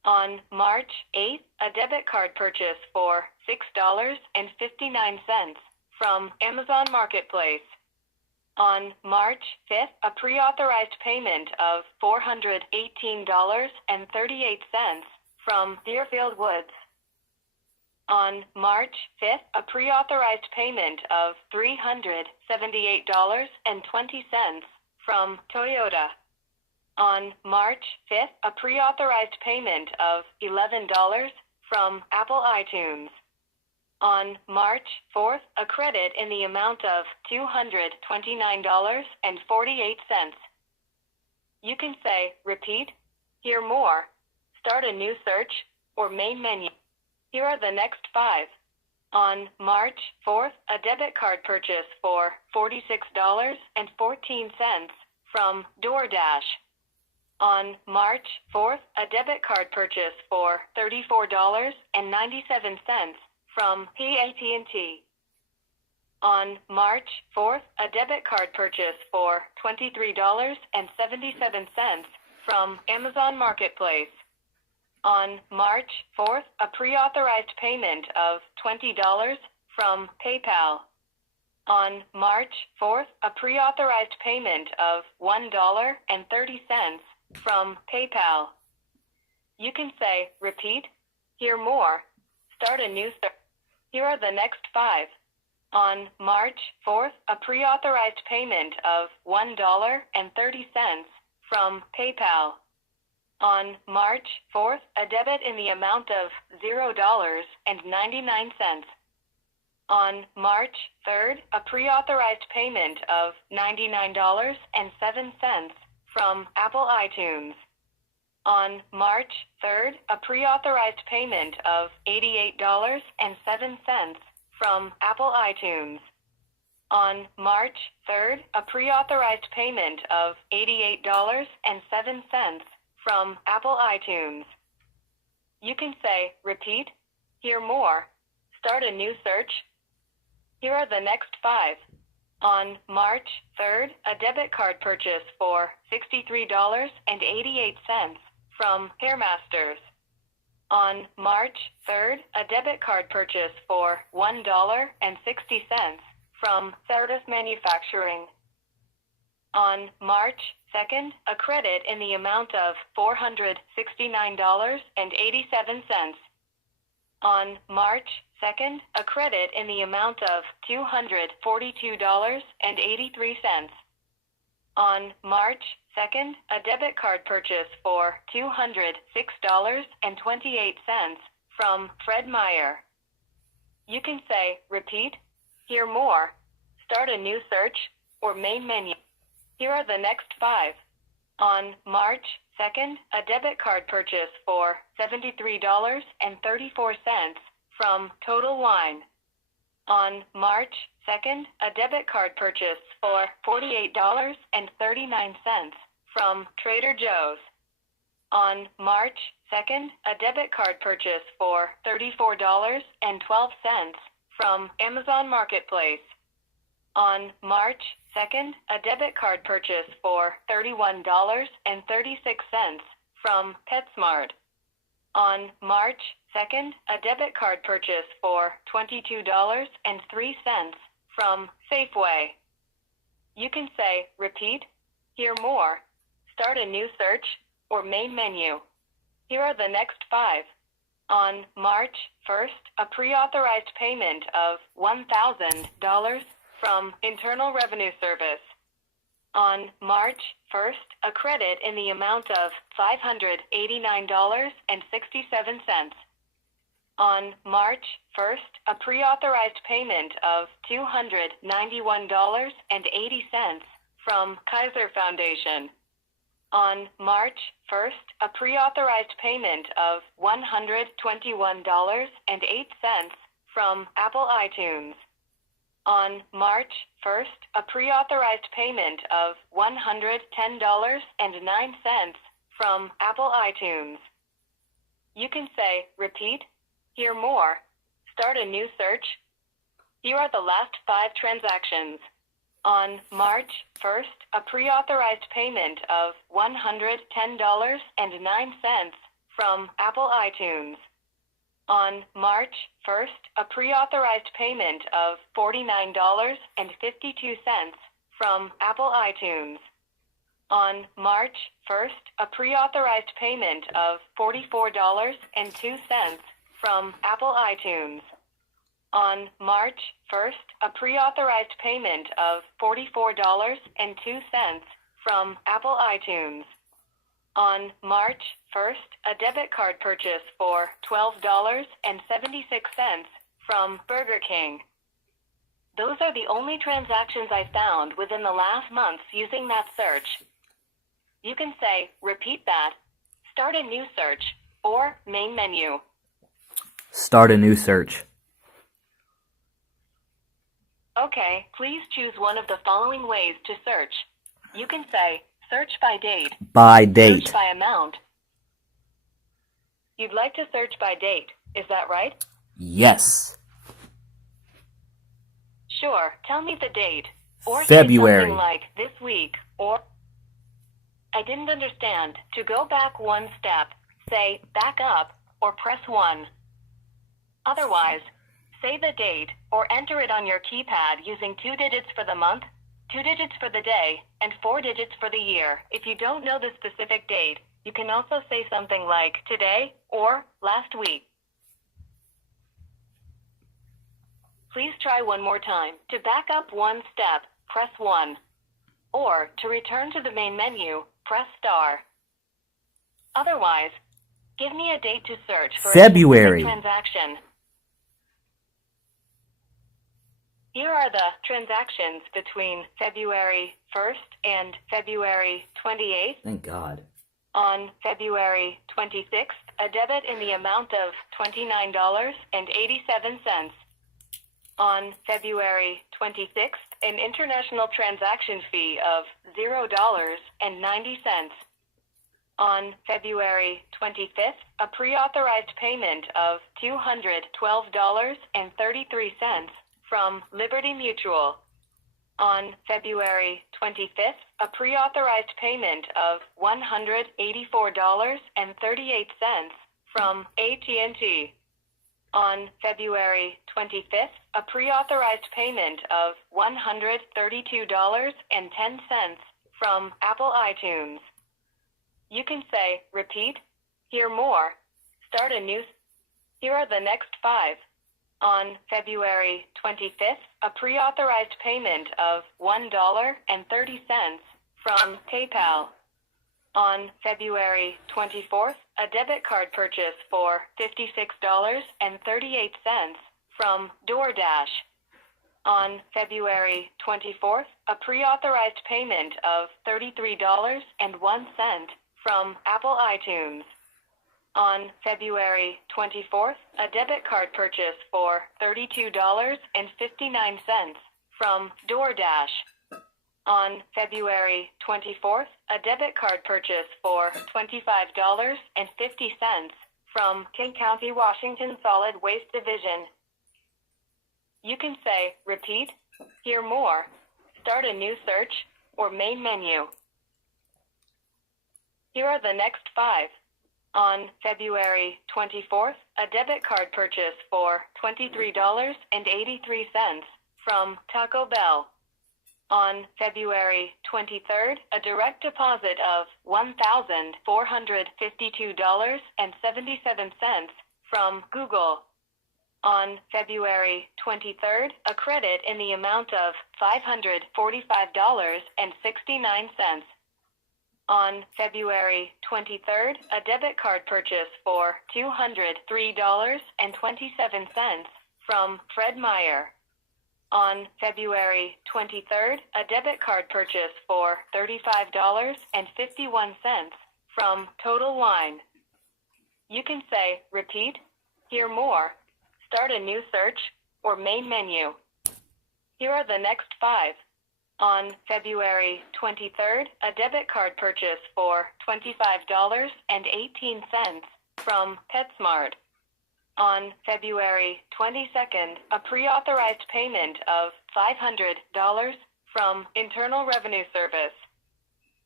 On March 8th, a debit card purchase for $6.59 from Amazon Marketplace. On March 5th, a pre-authorized payment of $418.38 from Deerfield Woods. On March 5th, a pre-authorized payment of $378.20 from Toyota. On March 5th, a pre-authorized payment of $11 from Apple iTunes. On March 4th, a credit in the amount of $229.48. You can say, repeat, hear more, start a new search, or main menu. Here are the next 5. On March 4th, a debit card purchase for $46.14 from DoorDash. On March 4th, a debit card purchase for $34.97 from AT&T. On March 4th, a debit card purchase for $23.77 from Amazon Marketplace. On March 4th, a pre-authorized payment of $20 from PayPal. On March 4th, a pre-authorized payment of $1.30 from PayPal. You can say, repeat, hear more, start a new search. Here are the next 5. On March 4th, a pre-authorized payment of $1.30 from PayPal. On March 4th, a debit in the amount of $0.99. On March 3rd, a pre-authorized payment of $99.07 from Apple iTunes. On March 3rd, a pre-authorized payment of $88.07 from Apple iTunes. On March 3rd, a pre-authorized payment of $88.07 from Apple iTunes. You can say, repeat, hear more, start a new search. Here are the next 5. On March 3rd, a debit card purchase for $63.88 from Hairmasters. On March 3rd, a debit card purchase for $1.60 from Certus Manufacturing. On March 2nd, a credit in the amount of $469.87. On March 2nd, a credit in the amount of $242.83. On March 2nd, a debit card purchase for $206.28 from Fred Meyer. You can say, repeat, hear more, start a new search, or main menu. Here are the next 5. On March 2nd, a debit card purchase for $73.34 from Total Wine. On March 2nd, a debit card purchase for $48.39 from Trader Joe's. On March 2nd, a debit card purchase for $34.12 from Amazon Marketplace. On March 2nd, a debit card purchase for $31.36 from PetSmart. On March 2nd, a debit card purchase for $22.03 from Safeway. You can say, repeat, hear more, start a new search, or main menu. Here are the next 5. On March 1st, a pre-authorized payment of $1,000 from Internal Revenue Service. On March 1st, a credit in the amount of $589.67. On March 1st, a pre-authorized payment of $291.80 from Kaiser Foundation. On March 1st, a pre-authorized payment of $121.08 from Apple iTunes. On March 1st, a pre-authorized payment of $110.09 from Apple iTunes. You can say, repeat, hear more, start a new search. Here are the last 5 transactions. On March 1st, a pre-authorized payment of $110.09 from Apple iTunes. On March 1st, a pre-authorized payment of $49.52 from Apple iTunes. On March 1st, a pre-authorized payment of $44.02 from Apple iTunes. On March 1st, a pre-authorized payment of $44.02 from Apple iTunes. On March 1st, a debit card purchase for $12.76 from Burger King. Those are the only transactions I found within the last month using that search. You can say, repeat that, start a new search, or main menu. Start a new search. Okay, please choose one of the following ways to search. You can say, search by date. By date. Search by amount. You'd like to search by date, is that right? Yes. Sure, tell me the date. Or February. say something like this week, or... I didn't understand. To go back one step, say back up, or press 1. Otherwise, say the date, or enter it on your keypad using 2 digits for the month, 2 digits for the day, and 4 digits for the year. If you don't know the specific date, you can also say something like today or last week. Please try one more time. To back up one step, press 1. Or, to return to the main menu, press star. Otherwise, give me a date to search for February. a specific transaction. Here are the transactions between February 1st and February 28th. Thank God. On February 26th, a debit in the amount of $29.87. On February 26th, an international transaction fee of $0.90. On February 25th, a pre-authorized payment of $212.33 from Liberty Mutual. On February 25th, a pre-authorized payment of $184.38 from AT&T. On February 25th, a pre-authorized payment of $132.10 from Apple iTunes. You can say, repeat, hear more, start a new... Here are the next 5. On February 25th, a pre-authorized payment of $1.30 from PayPal. On February 24th, a debit card purchase for $56.38 from DoorDash. On February 24th, a pre-authorized payment of $33.01 from Apple iTunes. On February 24th, a debit card purchase for $32.59 from DoorDash. On February 24th, a debit card purchase for $25.50 from King County, Washington Solid Waste Division. You can say, repeat, hear more, start a new search, or main menu. Here are the next 5. On February 24th, a debit card purchase for $23.83 from Taco Bell. On February 23rd, a direct deposit of $1,452.77 from Google. On February 23rd, a credit in the amount of $545.69. On February 23rd, a debit card purchase for $203.27 from Fred Meyer. On February 23rd, a debit card purchase for $35.51 from Total Wine. You can say, repeat, hear more, start a new search, or main menu. Here are the next 5. On February 23rd, a debit card purchase for $25.18 from PetSmart. On February 22nd, a pre-authorized payment of $500 from Internal Revenue Service.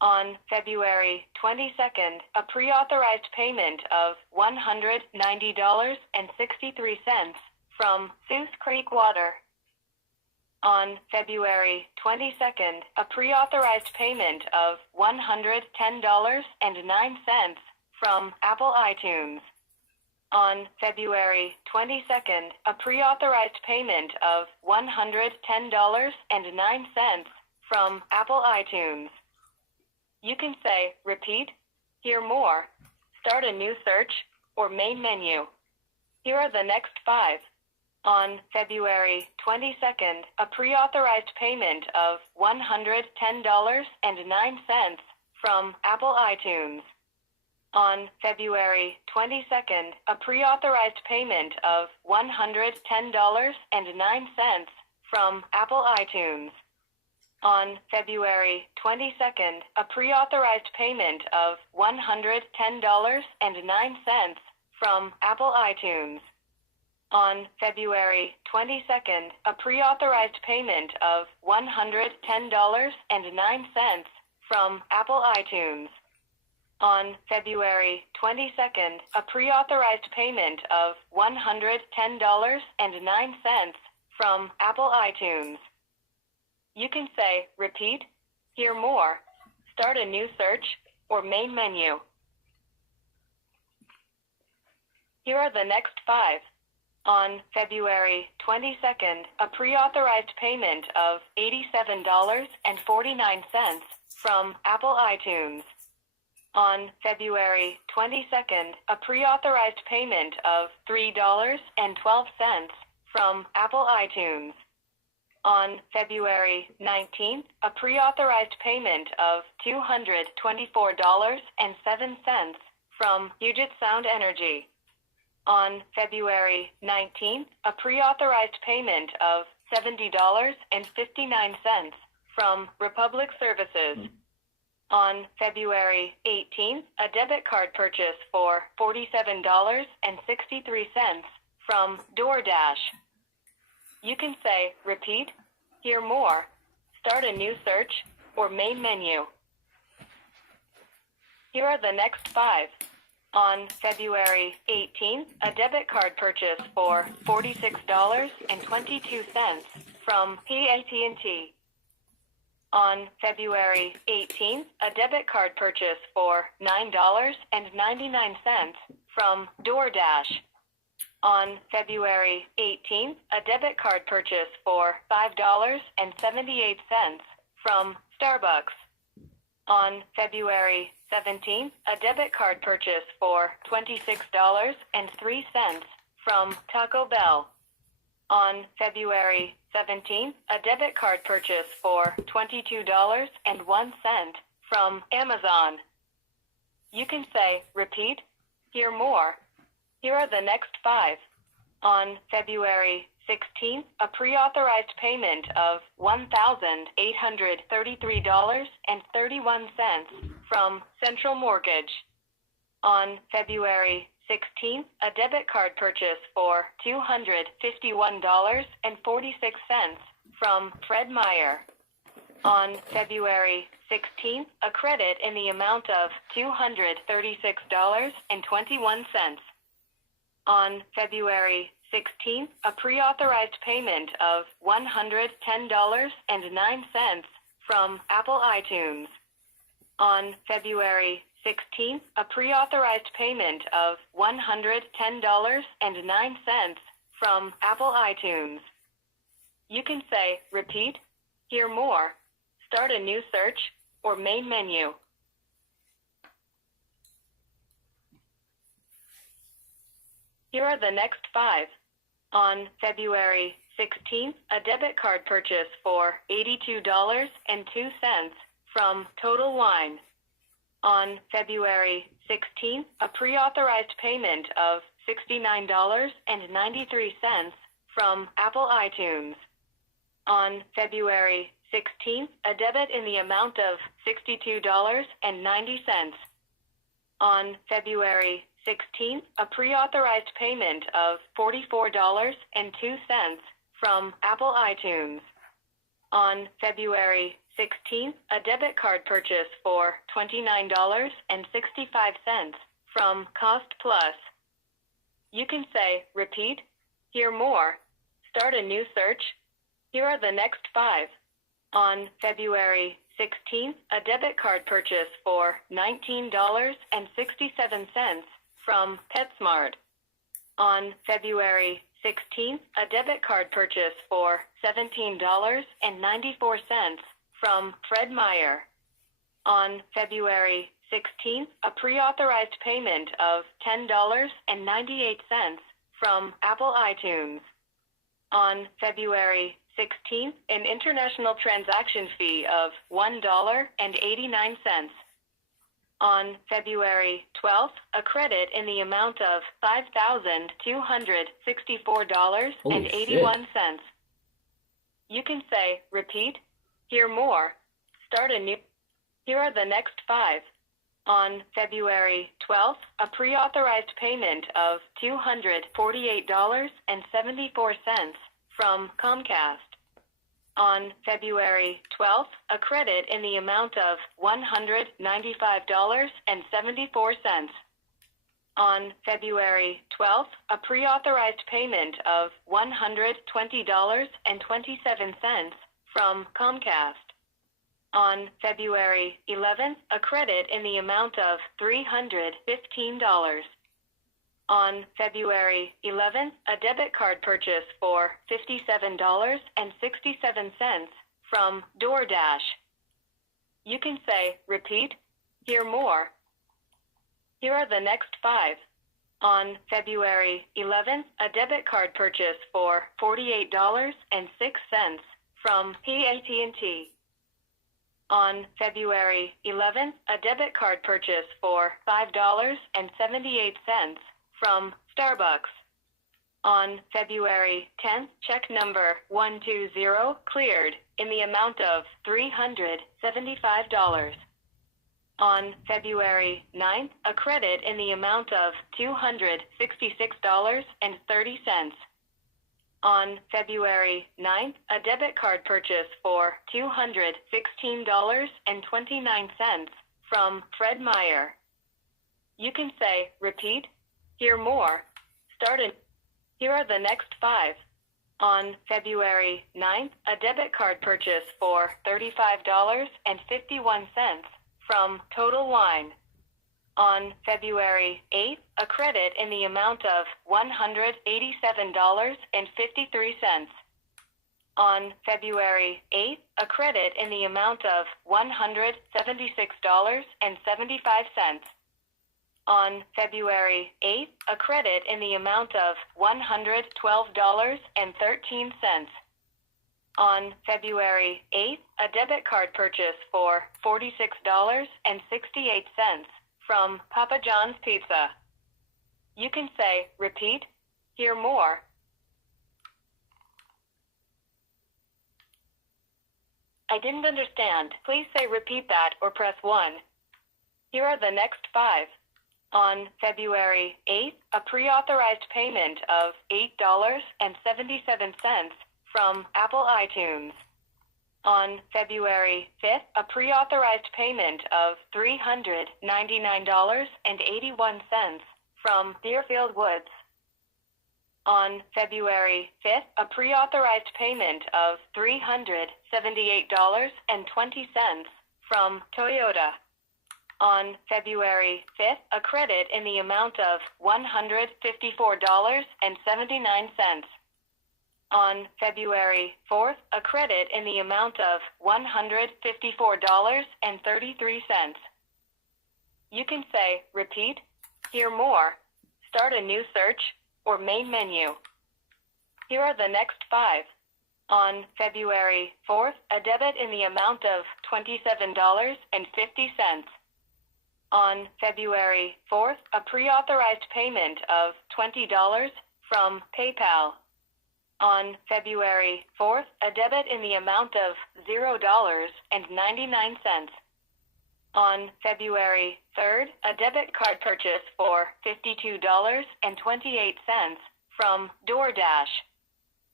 On February 22nd, a pre-authorized payment of $190.63 from Sioux Creek Water. On February 22nd, a pre-authorized payment of $110.09 from Apple iTunes. On February 22nd, a pre-authorized payment of $110.09 from Apple iTunes. You can say, repeat, hear more, start a new search, or main menu. Here are the next 5. On February 22nd, a pre-authorized payment of $110.09 from Apple iTunes. On February 22nd, a pre-authorized payment of $110.09 from Apple iTunes. On February 22nd, a pre-authorized payment of $110.09 from Apple iTunes. On February 22nd, a pre-authorized payment of $110.09 from Apple iTunes. On February 22nd, a pre-authorized payment of $110.09 from Apple iTunes. You can say, repeat, hear more, start a new search, or main menu. Here are the next 5. On February 22nd, a pre-authorized payment of $87.49 from Apple iTunes. On February 22nd, a pre-authorized payment of $3.12 from Apple iTunes. On February 19th, a pre-authorized payment of $224.07 from Puget Sound Energy. On February 19th, a pre-authorized payment of $70.59 from Republic Services. On February 18th, a debit card purchase for $47.63 from DoorDash. You can say, repeat, hear more, start a new search, or main menu. Here are the next 5. On February 18th, a debit card purchase for $46.22 from AT&T. On February 18th, a debit card purchase for $9.99 from DoorDash. On February 18th, a debit card purchase for $5.78 from Starbucks. On February 17th, a debit card purchase for $26.03 from Taco Bell. On February 17th, a debit card purchase for $22.01 from Amazon. You can say, repeat, hear more. Here are the next 5. On February 16th, a pre-authorized payment of $1,833.31 from Central Mortgage. On February 16th, a debit card purchase for $251.46 from Fred Meyer. On February 16th, a credit in the amount of $236.21. On February 16th, a pre-authorized payment of $110.09 from Apple iTunes. On February 16th, a pre-authorized payment of $110.09 from Apple iTunes. You can say, repeat, hear more, start a new search, or main menu. Here are the next 5. On February 16th, a debit card purchase for $82.02 from Total Wine. On February 16th, a pre-authorized payment of $69.93 from Apple iTunes. On February 16th, a debit in the amount of $62.90. On February 16th, a pre-authorized payment of $44.02 from Apple iTunes. On February 16th, a debit card purchase for $29.65 from Cost Plus. You can say, repeat, hear more, start a new search. Here are the next 5. On February 16th, a debit card purchase for $19.67 from PetSmart. On February 16th, a debit card purchase for $17.94 from Fred Meyer. On February 16th, a pre-authorized payment of $10.98 from Apple iTunes. On February 16th, an international transaction fee of $1.89. On February 12th, a credit in the amount of $5,264.81. You can say, repeat, hear more, start a new. Here are the next 5. On February 12th, a pre-authorized payment of $248.74 from Comcast. On February 12th, a credit in the amount of $195.74. On February 12th, a pre-authorized payment of $120.27 from Comcast. On February 11th, a credit in the amount of $315. On February 11th, a debit card purchase for $57.67 from DoorDash. You can say, repeat, hear more. Here are the next 5. On February 11th, a debit card purchase for $48.06 from AT&T. On February 11th, a debit card purchase for $5.78 from Starbucks. On February 10th, check number 120 cleared in the amount of $375. On February 9th, a credit in the amount of $266.30. On February 9th, a debit card purchase for $216.29 from Fred Meyer. You can say, repeat, hear more, start a. Here are the next 5. On February 9th, a debit card purchase for $35.51 from Total Wine. On February 8th, a credit in the amount of $187.53. On February 8th, a credit in the amount of $176.75. On February 8th, a credit in the amount of $112.13. On February 8th, a debit card purchase for $46.68 from Papa John's Pizza. You can say, repeat, hear more. I didn't understand. Please say repeat that or press 1. Here are the next 5. On February 8th, a pre-authorized payment of $8.77 from Apple iTunes. On February 5th, a pre-authorized payment of $399.81 from Deerfield Woods. On February 5th, a pre-authorized payment of $378.20 from Toyota. On February 5th, a credit in the amount of $154.79. On February 4th, a credit in the amount of $154.33. You can say, repeat, hear more, start a new search, or main menu. Here are the next 5. On February 4th, a debit in the amount of $27.50. On February 4th, a pre-authorized payment of $20 from PayPal. On February 4th, a debit in the amount of $0.99. On February 3rd, a debit card purchase for $52.28 from DoorDash.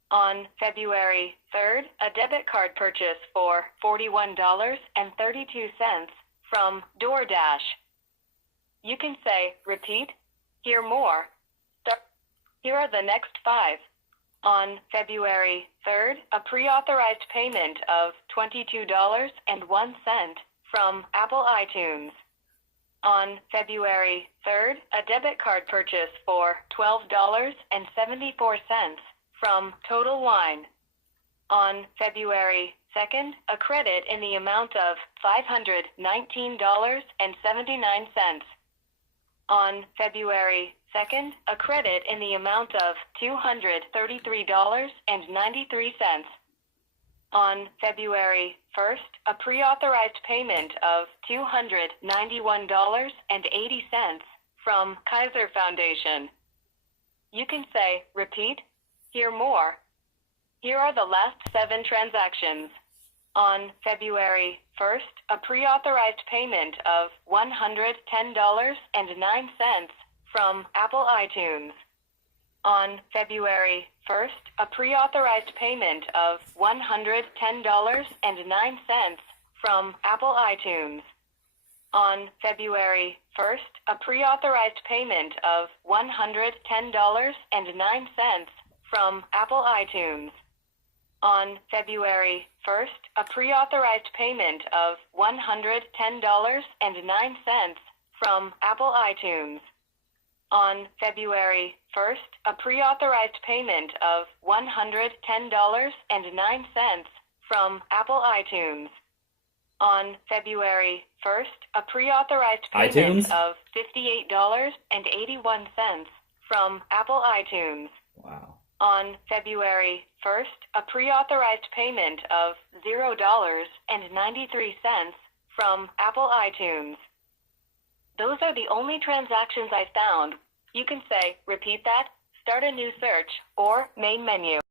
On February 3rd, a debit card purchase for $41.32 from DoorDash. You can say, repeat, hear more. Here are the next 5. On February 3rd, a pre-authorized payment of $22.01 from Apple iTunes. On February 3rd, a debit card purchase for $12.74 from Total Wine. On February 2nd, a credit in the amount of $519.79. On February 2nd, a credit in the amount of $233.93. On February 1st, a pre-authorized payment of $291.80 from Kaiser Foundation. You can say, repeat, hear more. Here are the last 7 transactions. On February 1st, a pre-authorized payment of $110.09 from Apple iTunes. On February 1st, a pre-authorized payment of $110.09 from Apple iTunes. On February 1st, a pre-authorized payment of $110.09 from Apple iTunes. On February 1st, a pre-authorized payment of $110.09 from Apple iTunes. On February 1st, a pre-authorized payment of $110.09 from Apple iTunes. On February 1st, a pre-authorized payment of $58.81 from Apple iTunes. Wow. On February 1st, a pre-authorized payment of $0.93 from Apple iTunes. Those are the only transactions I found. You can say, repeat that, start a new search, or main menu.